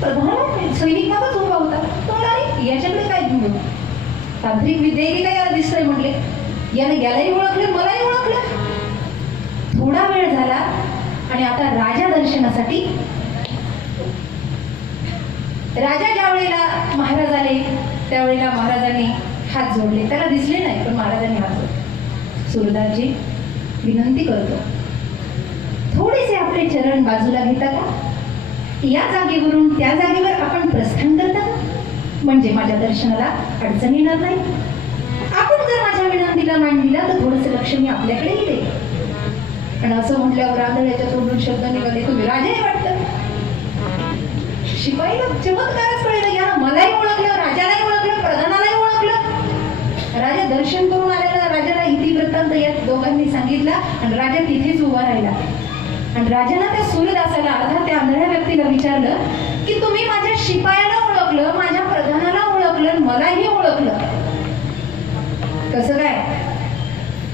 प्रधान सैनिक मागच उभा होता. तो याच्याकडे काय घेऊन तांत्रिक विद्येने काय याला दिसतंय म्हटले. याने यालाही ओळखलं, मलाही ओळखलं. थोडा वेळ झाला आणि आता राजा दर्शनासाठी. राजा ज्या वेळेला महाराज आले त्यावेळेला महाराजांनी हात जोडले. त्याला दिसले नाही पण महाराजांनी हात जोडले. सुरदासजी, विनंती करतो, थोडेसे आपले चरण बाजूला घेता का? या जागेवरून त्या जागेवर आपण प्रस्थान करता का? म्हणजे माझ्या दर्शनाला अडचण येणार नाही. आपण जर माझ्या विनंतीला मान दिला तर थोडंसं लक्ष मी आपल्याकडे येते. पण असं म्हटल्यावर आंधळ्याच्या तोंडून शब्द निघाले, तुम्ही राजाही वाटतं. शिपाईला चमत्कारच कळलं, याला मलाही ओळखलं, राजालाही ओळखलं, प्रधानालाही ओळखलं. राजा दर्शन करून आलेला राजाला इतिवृत्तांत या दोघांनी सांगितला आणि राजा तिथेच उभा राहिला. आणि राजानं त्या सूरदासाला अर्थात त्या आंधळ्या व्यक्तीला विचारलं की तुम्ही माझ्या शिपायाला ओळखलं, माझ्या प्रधानाला ओळखलं, मलाही ओळखलं, कसं काय?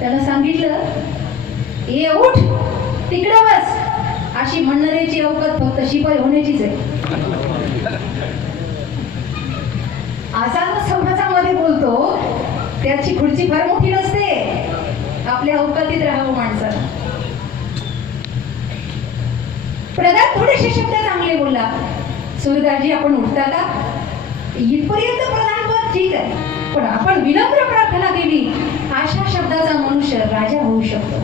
त्यानं सांगितलं, ये उठ, तिकडे बस. अशी म्हणणाऱ्याची अवकात फक्त शिपाई होण्याचीच आहे. असा जो समाजामध्ये बोलतो त्याची खुर्ची फार मोठी नसते. आपल्या अवकातीत राहावं माणसानं. प्रधान थोडेसे शब्द चांगले बोलला. सुरदासजी, आपण उठता का? इथपर्यंत प्रधानपद ठीक आहे, पण आपण विनम्र प्रार्थना केली, अशा शब्दाचा मनुष्य राजा होऊ शकतो.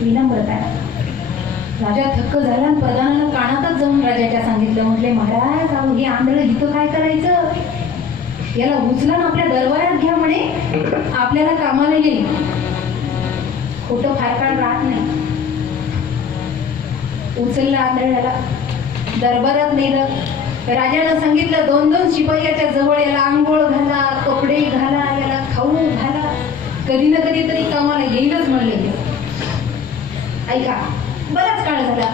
विनम्रता. राजा थक्क झाला आणि प्रधानानं कानातच जाऊन राजाच्या सांगितलं, म्हटले, महाराज, अहो हे आंधळ इथं काय करायचं? याला उचला ना आपल्या दरबारात घ्या, म्हणे आपल्याला कामाला येईल. खोटं फार काळ राहत नाही. उचललं आंधळ्याला, दरबारात नेलं. राजानं सांगितलं, 2-2 शिपायाच्या जवळ याला आंघोळ घाला, कपडे घाला, याला खाऊ घाला, कधी ना कधी तरी कामाला येईलच म्हणले. ऐका, बराच काळ झाला.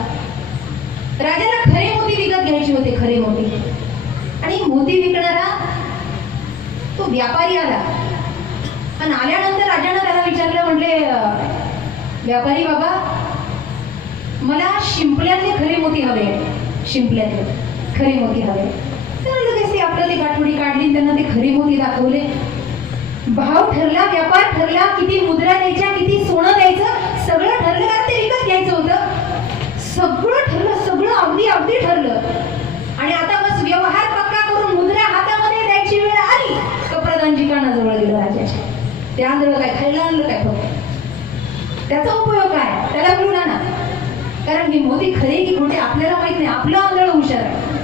राजाला खरे मोती विकत घ्यायचे होते, खरे मोती. आणि मोती विकणारा तो व्यापारी आला. आणि आल्यानंतर राजानं त्याला विचारलं, म्हटले, व्यापारी बाबा, मला शिंपल्यातले खरे मोती हवे. शिंपल्यातले खरे मोती हवे. तर लगेच ते आपलं ती गाठोडी काढली, त्यांना ते खरे मोती दाखवले. भाव ठरला, व्यापार ठरला, किती मुद्रा द्यायच्या, किती सोनं द्यायचं, सगळं ठरलं. कारण ते विकत घ्यायचं होतं. सगळं ठरलं, सगळं अगदी ठरलं. आणि आता बस व्यवहार पक्का करून मुद्रा हातामध्ये द्यायची वेळ आली तर प्रधानजी कानाजवळ गेलं राजाच्या. ते आंधळ काय खायला आणलं काय? फक्त त्याचा उपयोग काय? त्याला बोलू ना, कारण हे मोती खरे की खोटे आपल्याला माहित नाही. आपलं आंधळ हुशार आहे.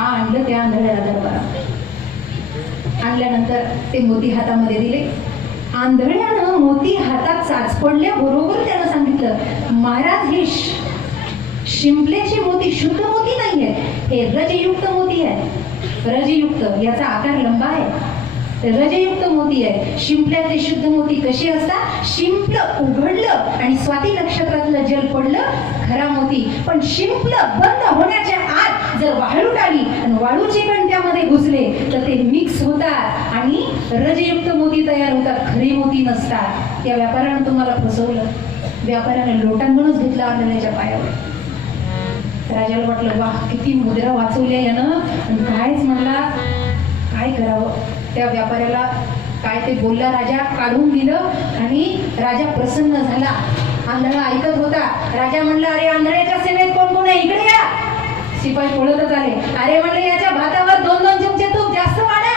आणलं त्या आंधळ्याला दरबारात. आणल्यानंतर ते मोती हातामध्ये दिले. आंधळ्यानं मोती हातात साचपडल्याबरोबर त्यानं सांगितलं, महाराज, हे शिंपल्याचे मोती शुद्ध मोती नाही आहेत, हे रजयुक्त मोती आहे. रजयुक्त याचा आकार लंबा आहे, रजयुक्त मोती आहे. शिंपल्यातले शुद्ध मोती कशी असतात? शिंपलं उघडलं आणि स्वाती नक्षत्रातलं जल पडलं, खरा मोती. पण शिंपलं बंद होण्याच्या आत जर वाळूट आली आणि वाळूचे कण त्यामध्ये घुसले तर ते मिक्स होतात आणि रजयुक्त मोती तयार होतात, खरी मोती नसतात. या व्यापाऱ्यानं तुम्हाला फसवलं. व्यापाऱ्याने लोटांगणच घेतला आंधळ्याच्या पायावर. राजाला वाटलं, वाह, किती मुद्रा वाचवल्या यानं. आणि कायच म्हणला, काय करावं? त्या व्यापाऱ्याला काय ते बोलला राजा, काढून दिलं. आणि राजा प्रसन्न झाला. आंधळा ऐकत होता. राजा म्हणला, अरे आंधळ्याच्या सेवेत कोण कोण आहे? इकडे या. शिपाई पळतच आले. अरे म्हणले, याच्या भातावर 2-2 चमचे तूप जास्त वाढा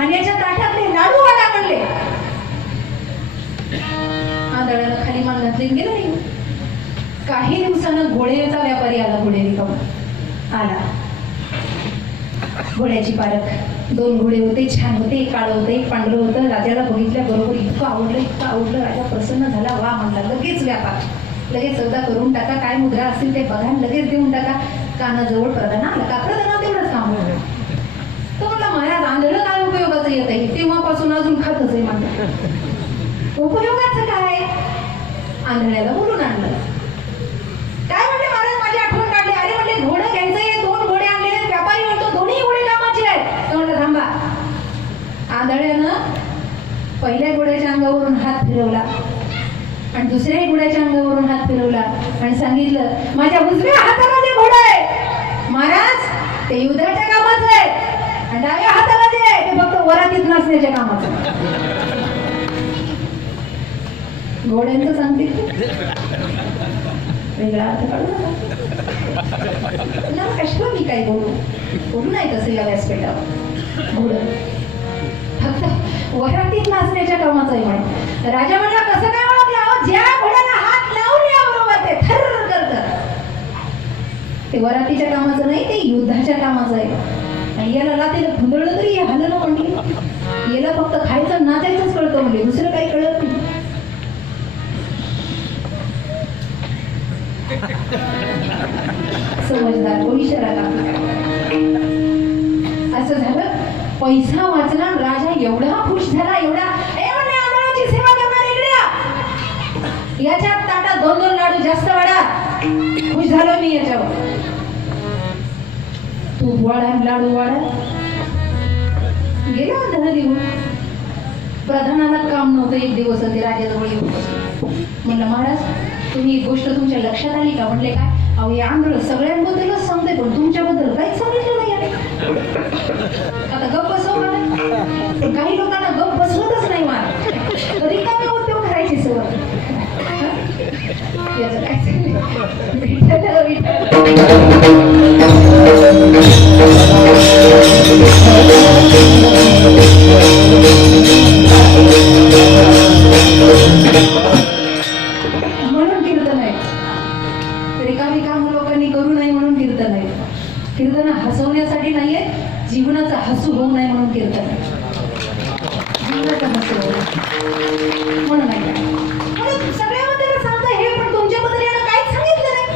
आणि याच्या ताटातले लाडू वाढा म्हणले. आंधळ्याला खाली मान घातली गेलं नाही. काही दिवसानं घोड्याचा व्यापारी आला. घोडे विकत आला. घोड्याची पारख. 2 घोडे होते, छान होते. एक काळं होतं, एक पांढरं होतं. राजाला बघितल्या बरोबर इतकं आवडलं. राजा प्रसन्न झाला. वा म्हणला, लगेच व्यापार, लगेच सौदा करून टाका. काय मुद्रा असतील ते बघा, लगेच देऊन टाका. कानाजवळ प्रधान आला का? प्रधाना तेवढंच काम होतं. तो म्हणला, महाराज, आंधळं काय उपयोगाचं येत आहे? तेव्हापासून अजून खातच आहे म्हणलं. उपयोगाचं काय? आंधळ्याला बोलून आणलं. काय म्हणले, महाराज, माझी आठवण काढली. अरे म्हणले, घोडं घ्यायचंय, 2 घोडे आणलेले. व्यापारी म्हणतो, दोन्ही घोडे कामाचे आहेत. तो म्हणलं, थांबा. आंधळ्यानं पहिल्या घोड्याच्या अंगावरून हात फिरवला आणि दुसऱ्या घोड्याच्या अंगावरून हात फिरवला आणि सांगितलं, माझ्या उजव्या हाताला जे घोडं आहे महाराज, ते युद्धाच्या कामाचं आहे. आणि डाव्या हाताला जे आहे ते फक्त वरातीत नाचण्याच्या कामाचं. घोड्यांचं सांगते वेगळा अर्थ काढू नका. कशाला मी काय बोलू नाही तसं या व्यासपीठावर. घोडं फक्त वरातीत नाचण्याच्या कामाचं आहे म्हणे. राजा म्हणला कसं काय ओळखलं? अहो, ज्या घोड्याला हात लावून याबरोबर ते थर्र करतं, ते वरातीच्या कामाचं नाही, ते युद्धाच्या कामाचं आहे. आणि याला लातेला फुंदळलं तरी हे हाललं म्हणले. याला फक्त खायचं नाचायचंच कळतं म्हणले, दुसरं काही कळत नाही. समजदार कोणी शहरात असं झालं. पैसा वाचला, राजा एवढा खुश झाला, एवढा म्हणले आंधळ्याची सेवा करणार इकड्या, याच्यात ताटात 2-2 लाडू जास्त वाढा. खुश झालो मी याच्यावर. तूप वाढा, लाडू वाढा. गेले आंधळा देऊन. प्रधानाला काम नव्हतं. एक दिवस ते राजाजवळ येऊन म्हणलं, महाराज तुम्ही एक गोष्ट तुमच्या लक्षात आली का? म्हणले काय? अहो हे आंधळ सगळ्यांबद्दलच सांगते, पण तुमच्याबद्दल काहीच सांगितलं नाही आहे. आता गप्प बसव मला. पण काही लोकांना गप्प बसवतच नाही मला, रिकामे उद्योग करायची सवय. याचं काय चाललंय? विठ्ठल विठ्ठल. म्हणून कीर्तन आहे. रिकामी काम लोकांनी करू नये म्हणून कीर्तन आहे. कीर्तन हसवण्यासाठी नाहीये, जीवनाचा हसू होऊ नये म्हणून कीर्तन आहे. जीवनाचा हसू होऊ नये म्हणून नाही काय. म्हणून सगळ्याबद्दल सांगता हे, पण तुमच्याबद्दल यानं काहीच सांगितलं नाही.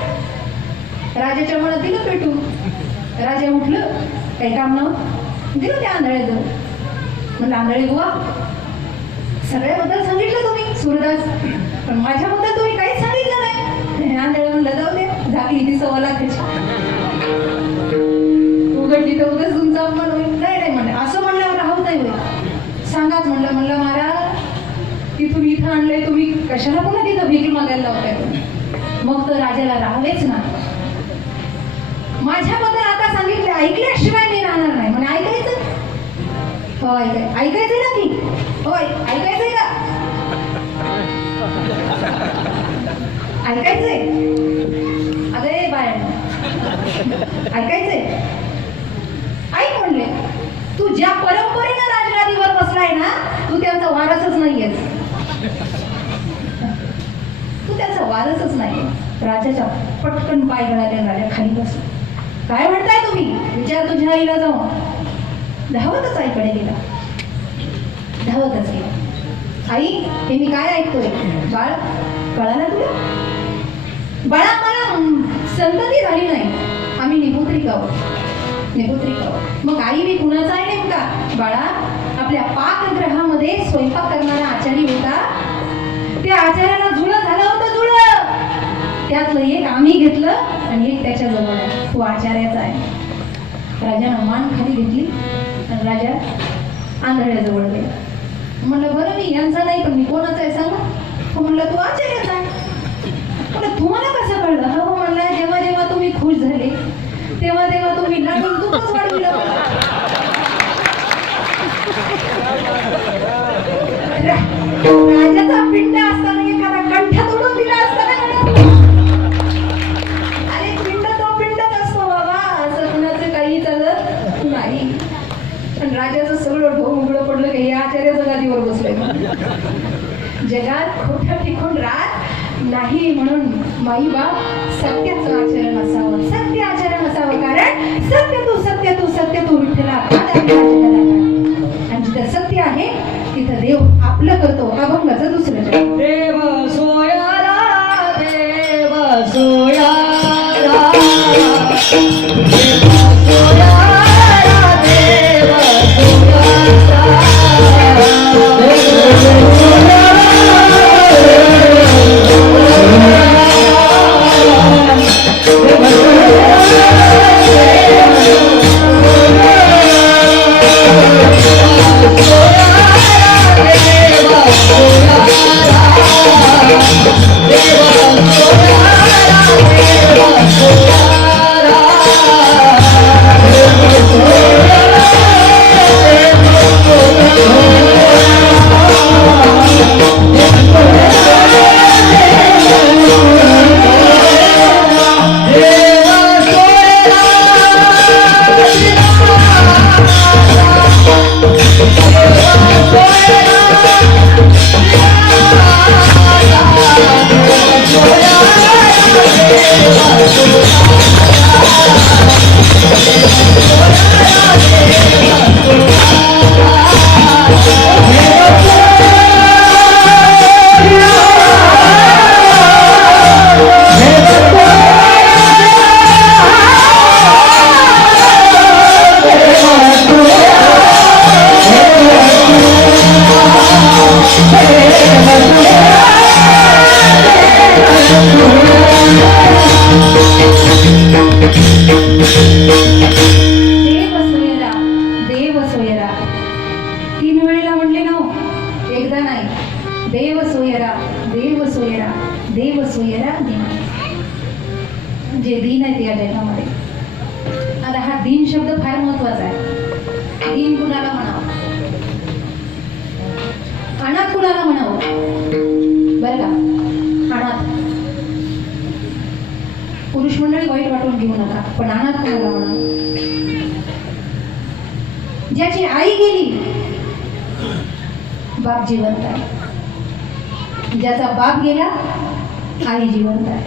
राजाच्या मनात दिलं पेटून. राजा उठलं, काही काम नव्हतं, दिलं त्या आंधळ्याजवळ. म्हणलं, आंधळे बुवा सगळ्याबद्दल सांगितलं तुम्ही सूरदास, पण माझ्याबद्दल तुम्ही काहीच सांगितलं नाही. आंधळे म्हणलं, जाऊ दे, झाकली ती 1.25 लाखाची, उघडली तर उगाच तुमचा अपमान होईल. नाही म्हणलं, असं म्हणल्यावर राहू नाही होईल, सांगाच म्हणलं. म्हणलं महाराज तिथून इथं आणलंय, तुम्ही कशाला पुन्हा तिथं भीक मागायला लावताय? मग तर राजाला राहावेच ना. माझ्याबद्दल आता सांगितलं, ऐकल्याशिवाय मी राहणार नाही. म्हणजे ऐकायचं? हो ऐकायचंय ना की? हो ऐकायचंय का? ऐकायचंय? अरे बाय ऐकायचंय? ऐक म्हणले, तू ज्या परंपरेनं राजगादीवर बसलाय ना, तू त्यांचा वारसच नाहीयेस. तू त्याचा वारसच नाही. राजाच्या पटकन पाय गळाले, राजा खाली बसला. काय म्हणताय तुम्ही? विचार तुझ्या आईला जाऊन. धावतच आईकडे गेला, धावतच गेला. आई हे मी काय ऐकतोय? बाळ कळाला तुला? बाळा मला संतती झाली नाही, आम्ही निपुत्रिक आहोत, निपुत्रिक आहोत. मग आई मी कुणाचा आहे नेमका? बाळा आपल्या पाकगृहामध्ये स्वयंपाक करणारा आचारी होता, त्या आचार्याला जुळं झालं होतं. जुळं त्यातलं एक आम्ही घेतलं आणि एक त्याच्या जवळ आहे, तो आचार्याचा आहे. राजानं मान खाली घेतली आणि राजा आंधळ्याजवळ गेला. म्हणलं, बरं मी यांचा नाही, पण मी कोणाचा आहे सांगा? तो म्हणलं, तू आचार्याचा आहे. म्हणलं, तुम्हाला कसं कळलं? हो म्हणलं, जेव्हा जेव्हा तुम्ही खुश झाले तेव्हा तेव्हा तुम्ही लाडून तूपच वाढविलं. राजाचा पिंड असताना एखादा कंठ तोडून दिला असता ना? अरे पिंड तो पिंडच असतो बाबा, असं कुणाचं काही चालत नाही. पण राजाचं सगळं ढोंग उघडं पडलं की हे आचार्याचं गादीवर बसलंय. जगात खोटं टिकून राहत नाही, म्हणून माई बाप सत्याचं आचरण असावं, सत्य आचरण असावं. कारण सत्य तू विठ्ठला. आणि जिथं सत्य आहे तिथं देव आपलं करतो. अभंगाचं दुसरं जग. देव सोयारा, देव सोयारा, देव सोयारा, देव सोयारा, दुसरा नाही. देव सोयरा, देव सोयरा, देव सोयरा दीन. जे दीन आहेत या जगामध्ये. आता हा दीन शब्द फार महत्वाचा आहे. दीन कुणाला म्हणावं, अनाथ कुणाला म्हणावं बरं का. अनाथ पुरुष मंडळी वाईट वाटून घेऊ नका, पण अनाथ कुणाला म्हणावं. ज्याची आई गेली, बाप जिवंत आहे. ज्याचा बाप गेला, आई जिवंत आहे.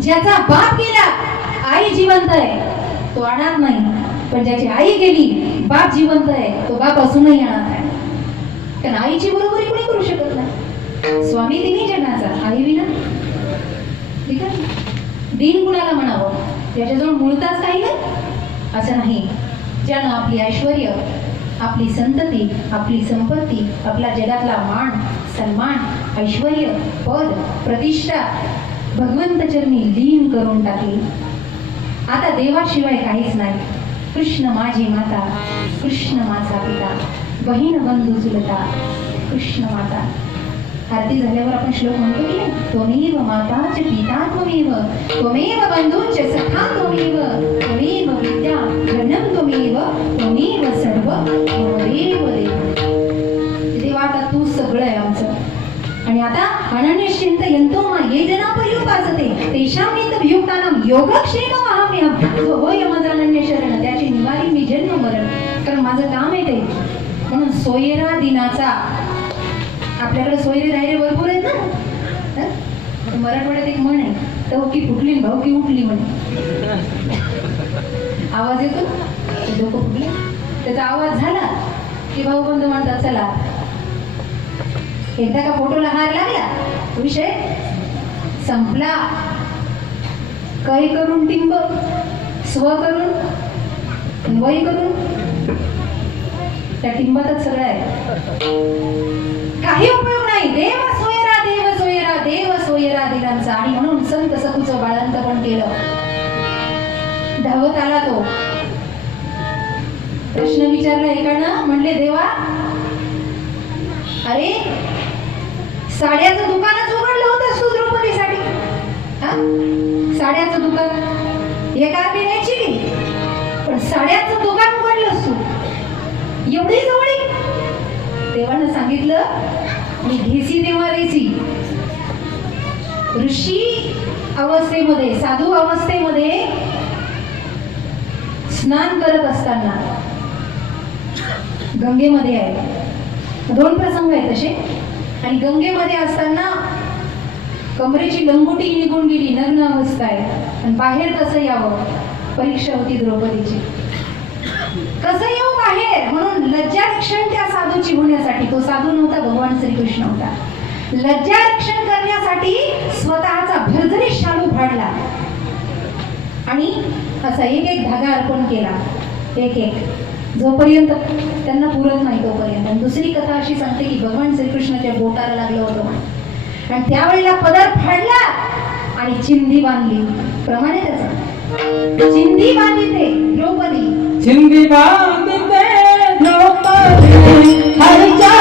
ज्याचा बाप गेला, आई जिवंत आहे, तो अनाथ नाही. पण ज्याची आई गेली, बाप जिवंत आहे, तो बाप असूनही अनाथ आहे. कारण आईची बरोबरी कोणी करू शकत नाही. स्वामी तिन्ही जगाचा, आई विना. ठीक आहे. दीन कुणाला म्हणावं, त्याच्याजवळ मूळताच काही नाही असं नाही. ज्यानं आपली ऐश्वर्य, आपली संतती, आपली संपत्ती, आपला जगातला मान सन्मान, ऐश्वर्य, पद, प्रतिष्ठा भगवंत चरणी लीन करून टाकली. आता देवाशिवाय काहीच नाही. कृष्ण माझी माता, कृष्ण माझा पिता, बहीण बंधू चुलता, कृष्ण माता. आरती झाल्यावर आपण श्लोक म्हणतो की नाही, त्वमेव माता च पिता त्वमेव, त्वमेव बंधूच सखा त्वमेव, त्वमेव विद्या धनं त्वमेव, त्वमेव सर्व त्वमेव देव. देवा आता तू सगळं आहे आमचं. आणि आता अनन्यश्चिंत यंतो मा ये जना पर्युपासते तेषां नित्ययुक्तानां योगक्षेमम् अहम्यहम्. जो होय माझा अनन्य शरण, त्याची निवारी मी जन्म मरण. कारण माझं काम आहे ते. म्हणून सोयरा दिनाचा, आपल्याकडे सोयरे राहिले भरपूर आहेत ना. मराठवाड्यात एक म्हण आहे, टवकी फुटली भाऊकी उठली म्हणे. आवाज येतो, डोकं फुटले, त्याचा आवाज झाला की भाऊ बंधू म्हणतात चला. एकदा का फोटोला हार लागला, विषय संपला. कै करून टिंब, स्व करून वै करून, त्या टिंबातच सगळं आहे. काही उपयोग नाही. देव सोयरा, देव सोयरा, देव सोयरा दिलांचा. आणि म्हणून संत सखूचं बाळंत पण केलं. धावत आला तो, प्रश्न विचारला एकानं. म्हणले देवा, अरे साड्याचं दुकानच उघडलं होतं तू द्रौपदीसाठी. साड्याचं दुकान एक आरती न्यायची की, पण साड्याचं दुकान उघडलंस तू, एवढी जवळ. देवानं सांगितलं, मी घेसी तेव्हा रेसी. ऋषी अवस्थेमध्ये, साधू अवस्थेमध्ये स्नान करत असताना गंगेमध्ये आहे. 2 प्रसंग आहेत तसे. आणि गंगेमध्ये असताना कमरेची लंगोटी निघून गेली, नग्न अवस्था आहे. आणि बाहेर कसं यावं, परीक्षा होती द्रौपदीची. कसं येऊ बाहेर, म्हणून लज्जारक्षण त्या साधूची होण्यासाठी. तो साधू नव्हता, भगवान श्रीकृष्ण होता. लज्जारक्षण करण्यासाठी स्वतःचा भरजरी शालू फाडला आणि असा एक एक धागा अर्पण केला. एक एक, जोपर्यंत त्यांना पुरत नाही तोपर्यंत. आणि दुसरी कथा अशी सांगते की भगवान श्रीकृष्णाच्या बोटाला लागलं होतं आणि त्यावेळेला पदर फाडला आणि चिंधी बांधली. प्रमाणे त्याचा चिंधी बांधते द्रौपदी, चिंदी बांधते द्रौपदी हरीच्या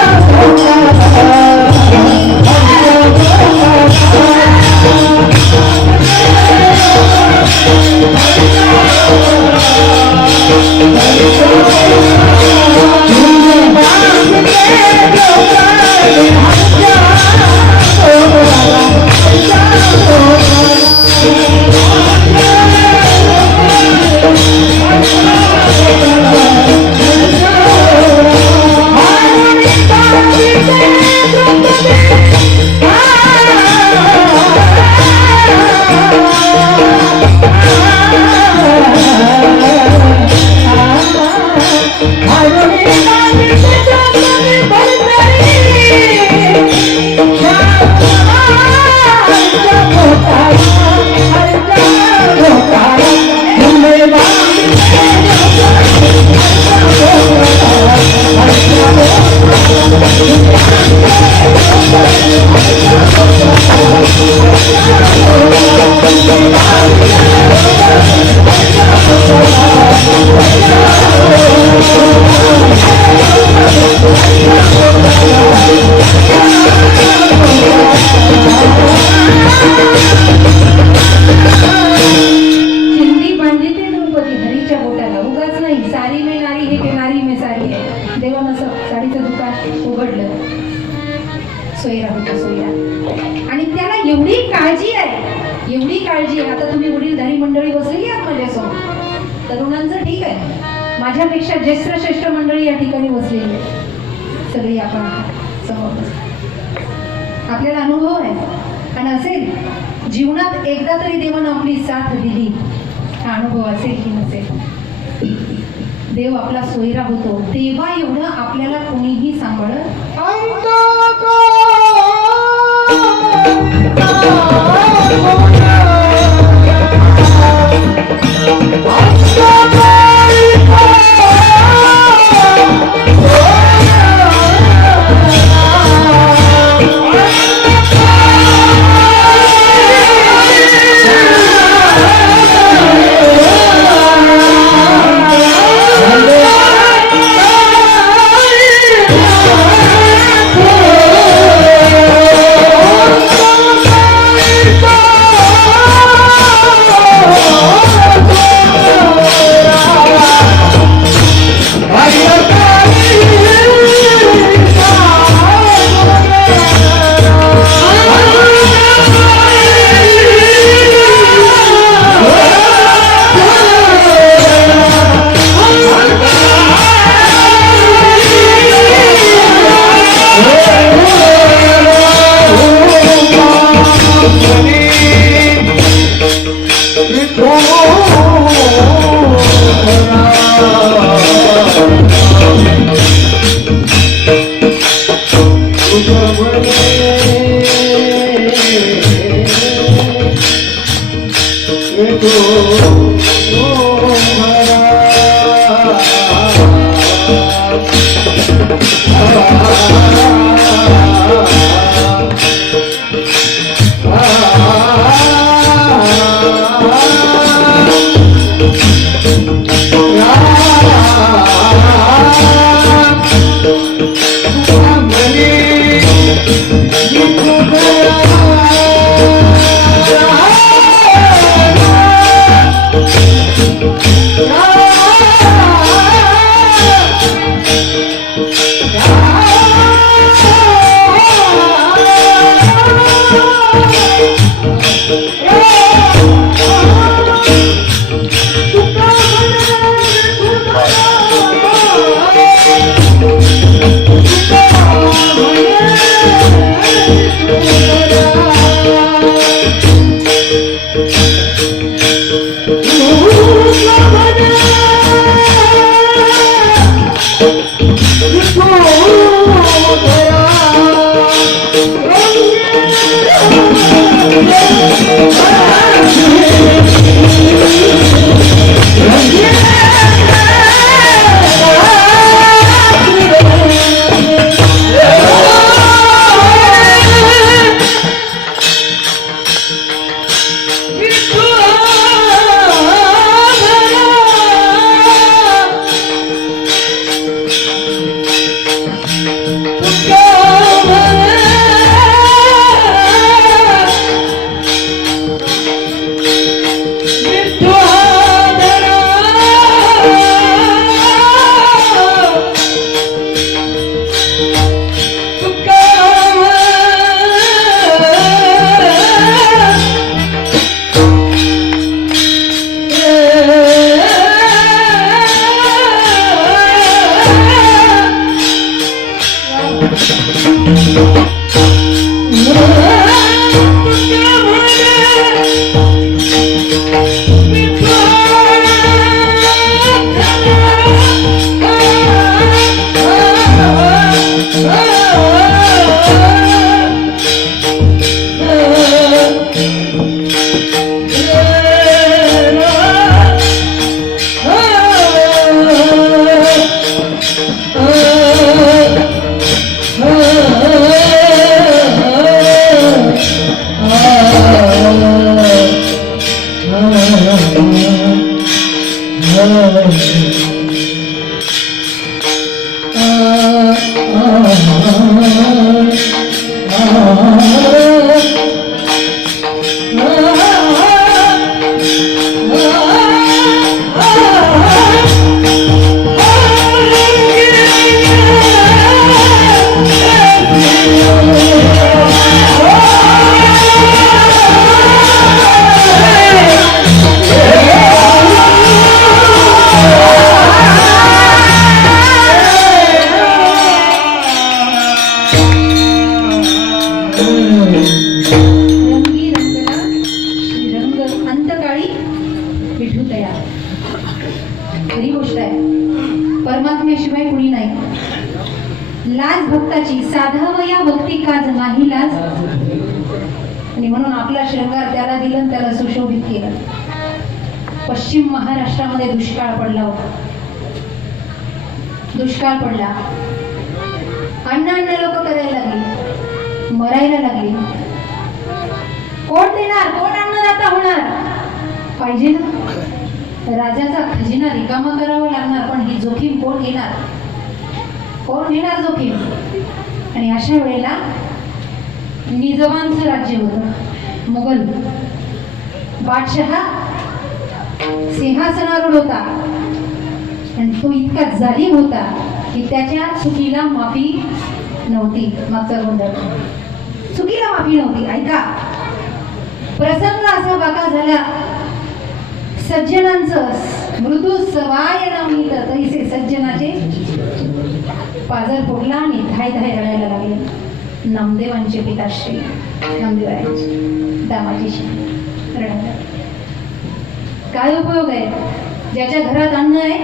सोयरा होतो सोयरा. आणि त्याला एवढी काळजी आहे, एवढी काळजी आहे. आता तुम्ही वडीलधारी मंडळी बसलेली आहात माझ्यासमोर, तरुणांचं ठीक आहे, माझ्यापेक्षा ज्येष्ठ श्रेष्ठ मंडळी या ठिकाणी बसलेली आहे. सगळी आपण समोर बसतो. आपल्याला अनुभव आहे आणि असेल जीवनात एकदा तरी देवानं आपली साथ दिली, हा अनुभव असेल की नसेल. देव आपला सोयरा होतो तेव्हा एवढं आपल्याला कोणीही सांभाळत रंगी रंगला श्रीरंग अंतकाळी विठू तयार. खरी गोष्ट आहे, परमात्म्याशिवाय कुणी नाही. लाज भक्ताची साधावया भक्ती काज नाही लाज. आणि म्हणून आपला शृंगार त्याला दिलं आणि त्याला सुशोभित केलं. पश्चिम महाराष्ट्रामध्ये दुष्काळ पडला होता. दुष्काळ पडला, अन्न लोक करायला लागली, मरायला लागली. कोण देणार, कोण अन्नदाता होणार? पाहिजे ना, राजाचा खजिना रिकामा करावा लागणार. पण ही जोखीम कोण घेणार? कोण घेणार जोखीम? आणि अशा वेळेला निजामांचं राज्य होतं, मुघल बादशहा सिंहासनारूढ होता. आणि तो इतका जालीम होता की त्याच्या चुकीला माफी नव्हती. मागचा गोंधळ, चुकीला माफी नव्हती. ऐका, प्रसंग असा बाका झाला, सज्जनांचं मृदू सवाय नामित तैसे सज्जनाचे पाजर फुटला आणि धाय धाय रडायला लागले. नामदेवांचे पिताश्री नामदेवांचे दामाजीशी रडायला. काय उपयोग आहे ज्याच्या घरात अन्न आहे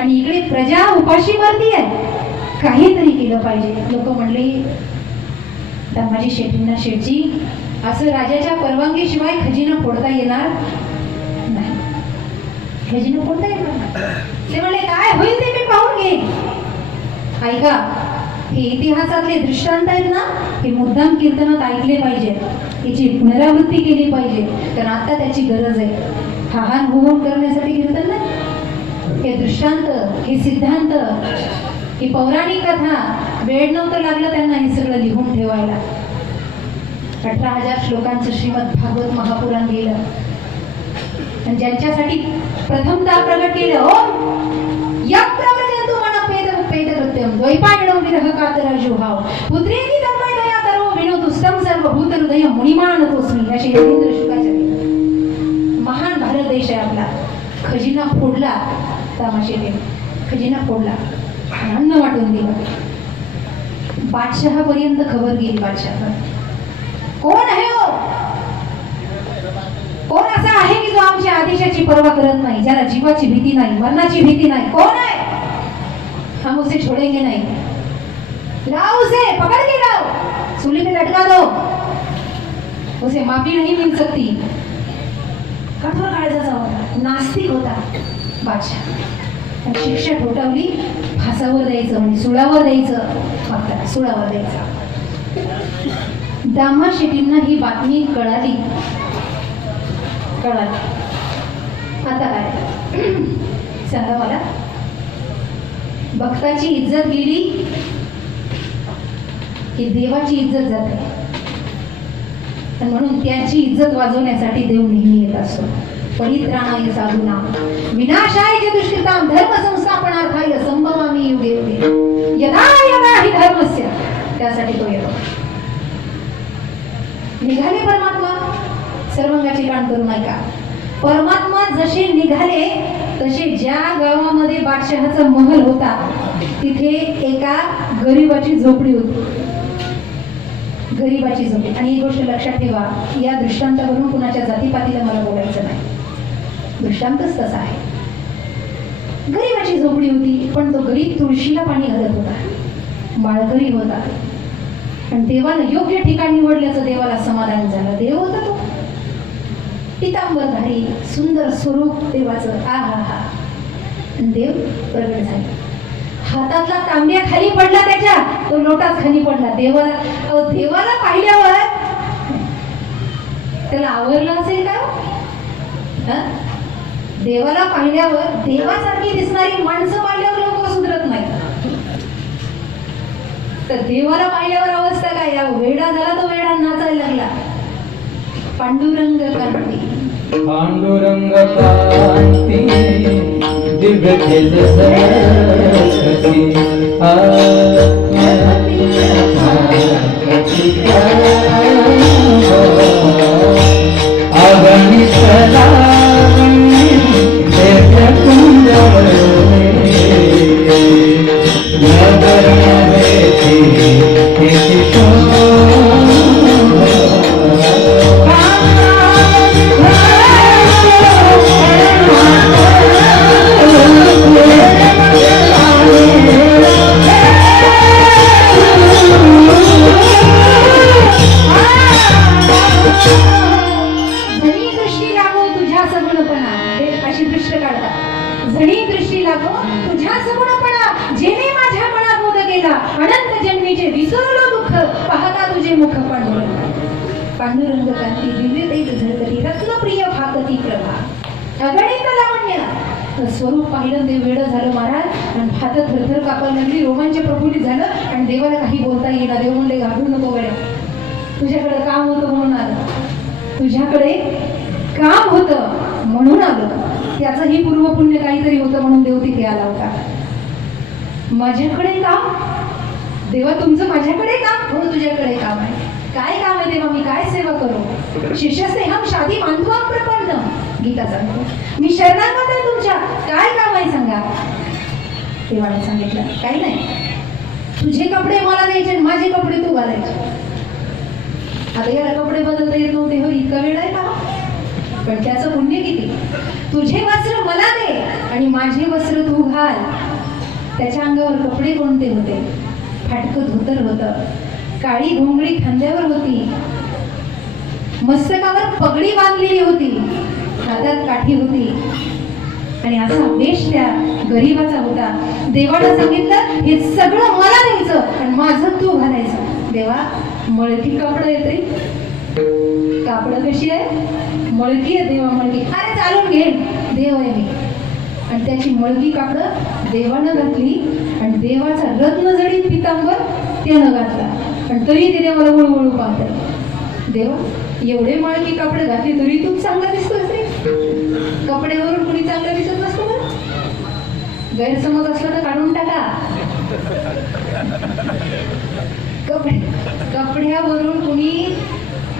आणि इकडे प्रजा उपाशी मरती आहे? काहीतरी केलं पाहिजे. लोक म्हणले दामाजी शेठींना, शेठजी असं राजाच्या परवानगीशिवाय खजिना फोडता येणार नाही. खजिना फोडता येणार नाही. ते म्हणले काय होईल ते मी पाहून घे. ऐका, हे इतिहासातले दृष्टांत आहेत ना, हे मुद्दाम कीर्तनात ऐकले पाहिजेत, याची पुनरावृत्ती केली पाहिजे. कारण आता त्याची गरज आहे. हाहान होऊन करण्यासाठी कीर्तन नाही. हे दृष्टांत, हे सिद्धांत, ही पौराणिक कथा, वेळ नव्हतं लागलं त्यांना हे सगळं लिहून ठेवायला. 18,000 श्लोकांचं श्रीमद भागवत महापुराण गेलं. आणि ज्यांच्यासाठी प्रथमतः प्रगट केलं, हो यप्रवजंतु मन पेद पेद कृत्यम द्वैपायणो विरह कातर जुहाव पुत्रेकी तन्मय दया तरो विनोदुस्तम सर्वभूत हृदय मुनिमानतोस्मी. अशी यतींद्र शुकाचार्य. महान भारत देश आहे आपला. खजिना फोडला तामाशेने, खजिना फोडला, अन्न वाटून दिलं. बादशहापर्यंत खबर गेली. बादशाह कोण आहे हो? कोण असा आहे की जो आमच्या आदेशाची पर्वा करत नाही, ज्याला जीवाची भीती नाही, मरणाची भीती नाही? कोण आहे? हम उसे छोड़ेंगे नहीं. लाओ उसे, पकड़ के लाओ, सूली पे लटका दो. उसे माफी नहीं मिल सकती. कठोर काळजाचा होता, नास्तिक होता बादशाह. शिक्षा ठोठावली, फासावर द्यायचं म्हणजे सुळावर द्यायचं, मागतात सुळावर द्यायचं. दामा शेट्टींना ही बातमी कळाली. आता काय सांगा मला? भक्ताची इज्जत गेली की देवाची इज्जत जाते. म्हणून त्याची इज्जत वाजवण्यासाठी देव नेहमी येत असतो. परित्राणाय साधूना विनाशाय च दुष्कृतां धर्म संस्थापनार्थाय संभवामि युगे युगे यदा यदा हि धर्मस्य. त्यासाठी तो येतो. निघाले परमात्मा, सर्वांगाची कान करू नका. परमात्मा जसे निघाले तसे ज्या गावामध्ये बादशहाचा महल होता तिथे एका गरीबाची झोपडी होती. गरीबाची झोपडी. आणि ही गोष्ट लक्षात ठेवा, या दृष्टांतावरून कुणाच्या जातीपातीला मला बोलायचं नाही. दृष्टांतच तसा आहे. गरीबाची झोपडी होती, पण तो गरीब तुळशीला पाणी घालत होता, माळकरी होता. आणि देवानं योग्य ठिकाण निवडल्याचं देवाला समाधान झालं. देव होता तो, पितांबरधारी, सुंदर स्वरूप देवाचं. हा हा हा. देव प्रगट झाले. हातातला तांब्या खाली पडला, त्याच्या तो लोटाच खाली पडला. देवाला पाहिल्यावर त्याला आवरलं असेल का? देवाला पाहिल्यावर, देवासारखी दिसणारी माणसं पाहिल्यावर लोक सुधरत नाही. तर देवाला पाहिल्यावर अवस्था काय? या वेडा झाला तो, वेडा नाचायला लागला. पांडुरंग कांती, पांडुरंग कांती दिव्य तेज सरस्वती अगणित लावण्य दिव्य कुंजवळे नगर में थी शोभा. पांडुरंग कांती दिव्य तेज झळकती रत्नप्रिय भाकती प्रभा अगणित लावण्य स्वरूप पाहिलं ते वेळ झालं महाराज आणि हात थरथर कापायला लागली रोमांच प्रफुल्लित झालं आणि देवाला काही बोलता येईना. देव म्हणले घाबरू नको गड्या, तुझ्याकडे काम होतं म्हणून आलं, तुझ्याकडे काम होतं म्हणून आलं. त्याचंही पूर्वपुण्य काहीतरी होतं म्हणून देव तिथे आला होता. माझ्याकडे काम देवा, तुमचं माझ्याकडे काम? हो तुझ्याकडे काम आहे. काय काम आहे देवा? मी काय सेवा करू? शिष्यस्नेहम शादी मानत्वा प्रपन्न गीता सांगतो. मी शरणागत आहे तुमच्या, काय काम आहे सांगा. देवाने सांगितलं काही नाही, तुझे कपडे मला द्यायचे आणि माझे कपडे तू घालायचे. आता याला कपडे बदलता येत नव्हते, हो इतका वेळ आहे का? पण त्याचं पुण्य किती. तुझे वस्त्र मला दे आणि माझे वस्त्र तू घाल. त्याच्या अंगावर कपडे कोणते होते? फाटकं धोतर होतं, काळी घोंगडी खांद्यावर होती, मस्तकावर पगडी बांधलेली होती, हातात काठी होती आणि असा वेश त्या गरीबाचा होता. देवानं सांगितलं हे सगळं मला द्यायचं आणि माझं तू घालायचं. देवा मळकी कापड येते, कापड कशी आहे? मळकी आहे देवा, मळकी. अरे चालून घे, देव आहे मी. आणि त्याची मळकी कापड देवानं घातली आणि देवाचा रत्न जडीत पितांबर त्यानं घातला आणि तरी ते देवाला वळवळू पाहत. देवा एवढे मळकी कापड घातली तरी तू चांगला दिसतोस रे. कपड्यावरून कुणी चांगलं दिसत नसतो बरं. गैरसमज असला तर काढून टाका. कपड्यावरून कुणी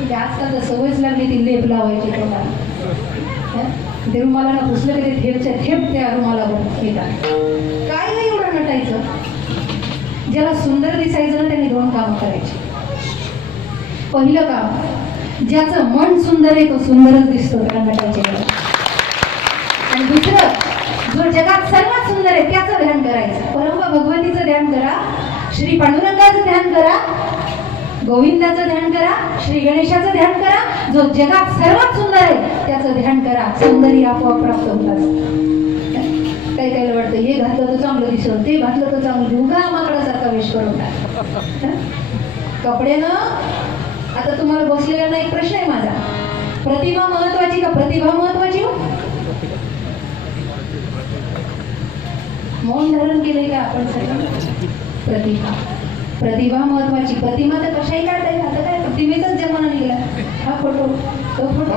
जास्त आता सवयच लागली ती लेप लावायची तोंडाला. ते रुमाला पुसलं की ते थेप त्या रुमालावर येतात. काय नाही एवढं नटायचं. ज्याला सुंदर दिसायचं ना त्याने दोन काम करायचे. पहिलं काम, ज्याचं मन सुंदर आहे तो सुंदरच दिसतो त्याला नटायचे. आणि दुसरं, जो जगात सर्वात सुंदर आहे त्याचं ध्यान करायचं. परंपरा भगवतीचं ध्यान करा, श्री पांडुरंगाचं ध्यान करा, गोविंदाचं ध्यान करा, श्री गणेशाचं ध्यान करा. जो जगात सर्वात सुंदर आहे त्याचं ध्यान करा. सौंदर्य आपोआप प्राप्त होतात. काही काही वाटतं हे घातलं तर चांगलं दिसलं, ते घातलं तर चांगलं, उगा माकडासारखा वेश करून टाक. कपड्यानं आता तुम्हाला बसलेला एक प्रश्न आहे माझा, प्रतिभा महत्वाची का प्रतिभा महत्वाची? हो मौन धारण केलंय का आपण सगळं? प्रतिभा महत्वाची. प्रतिमा तर कशाही काढता येईल. आता काय प्रतिमेचाच जमाना निघाला. हा फोटो, तो फोटो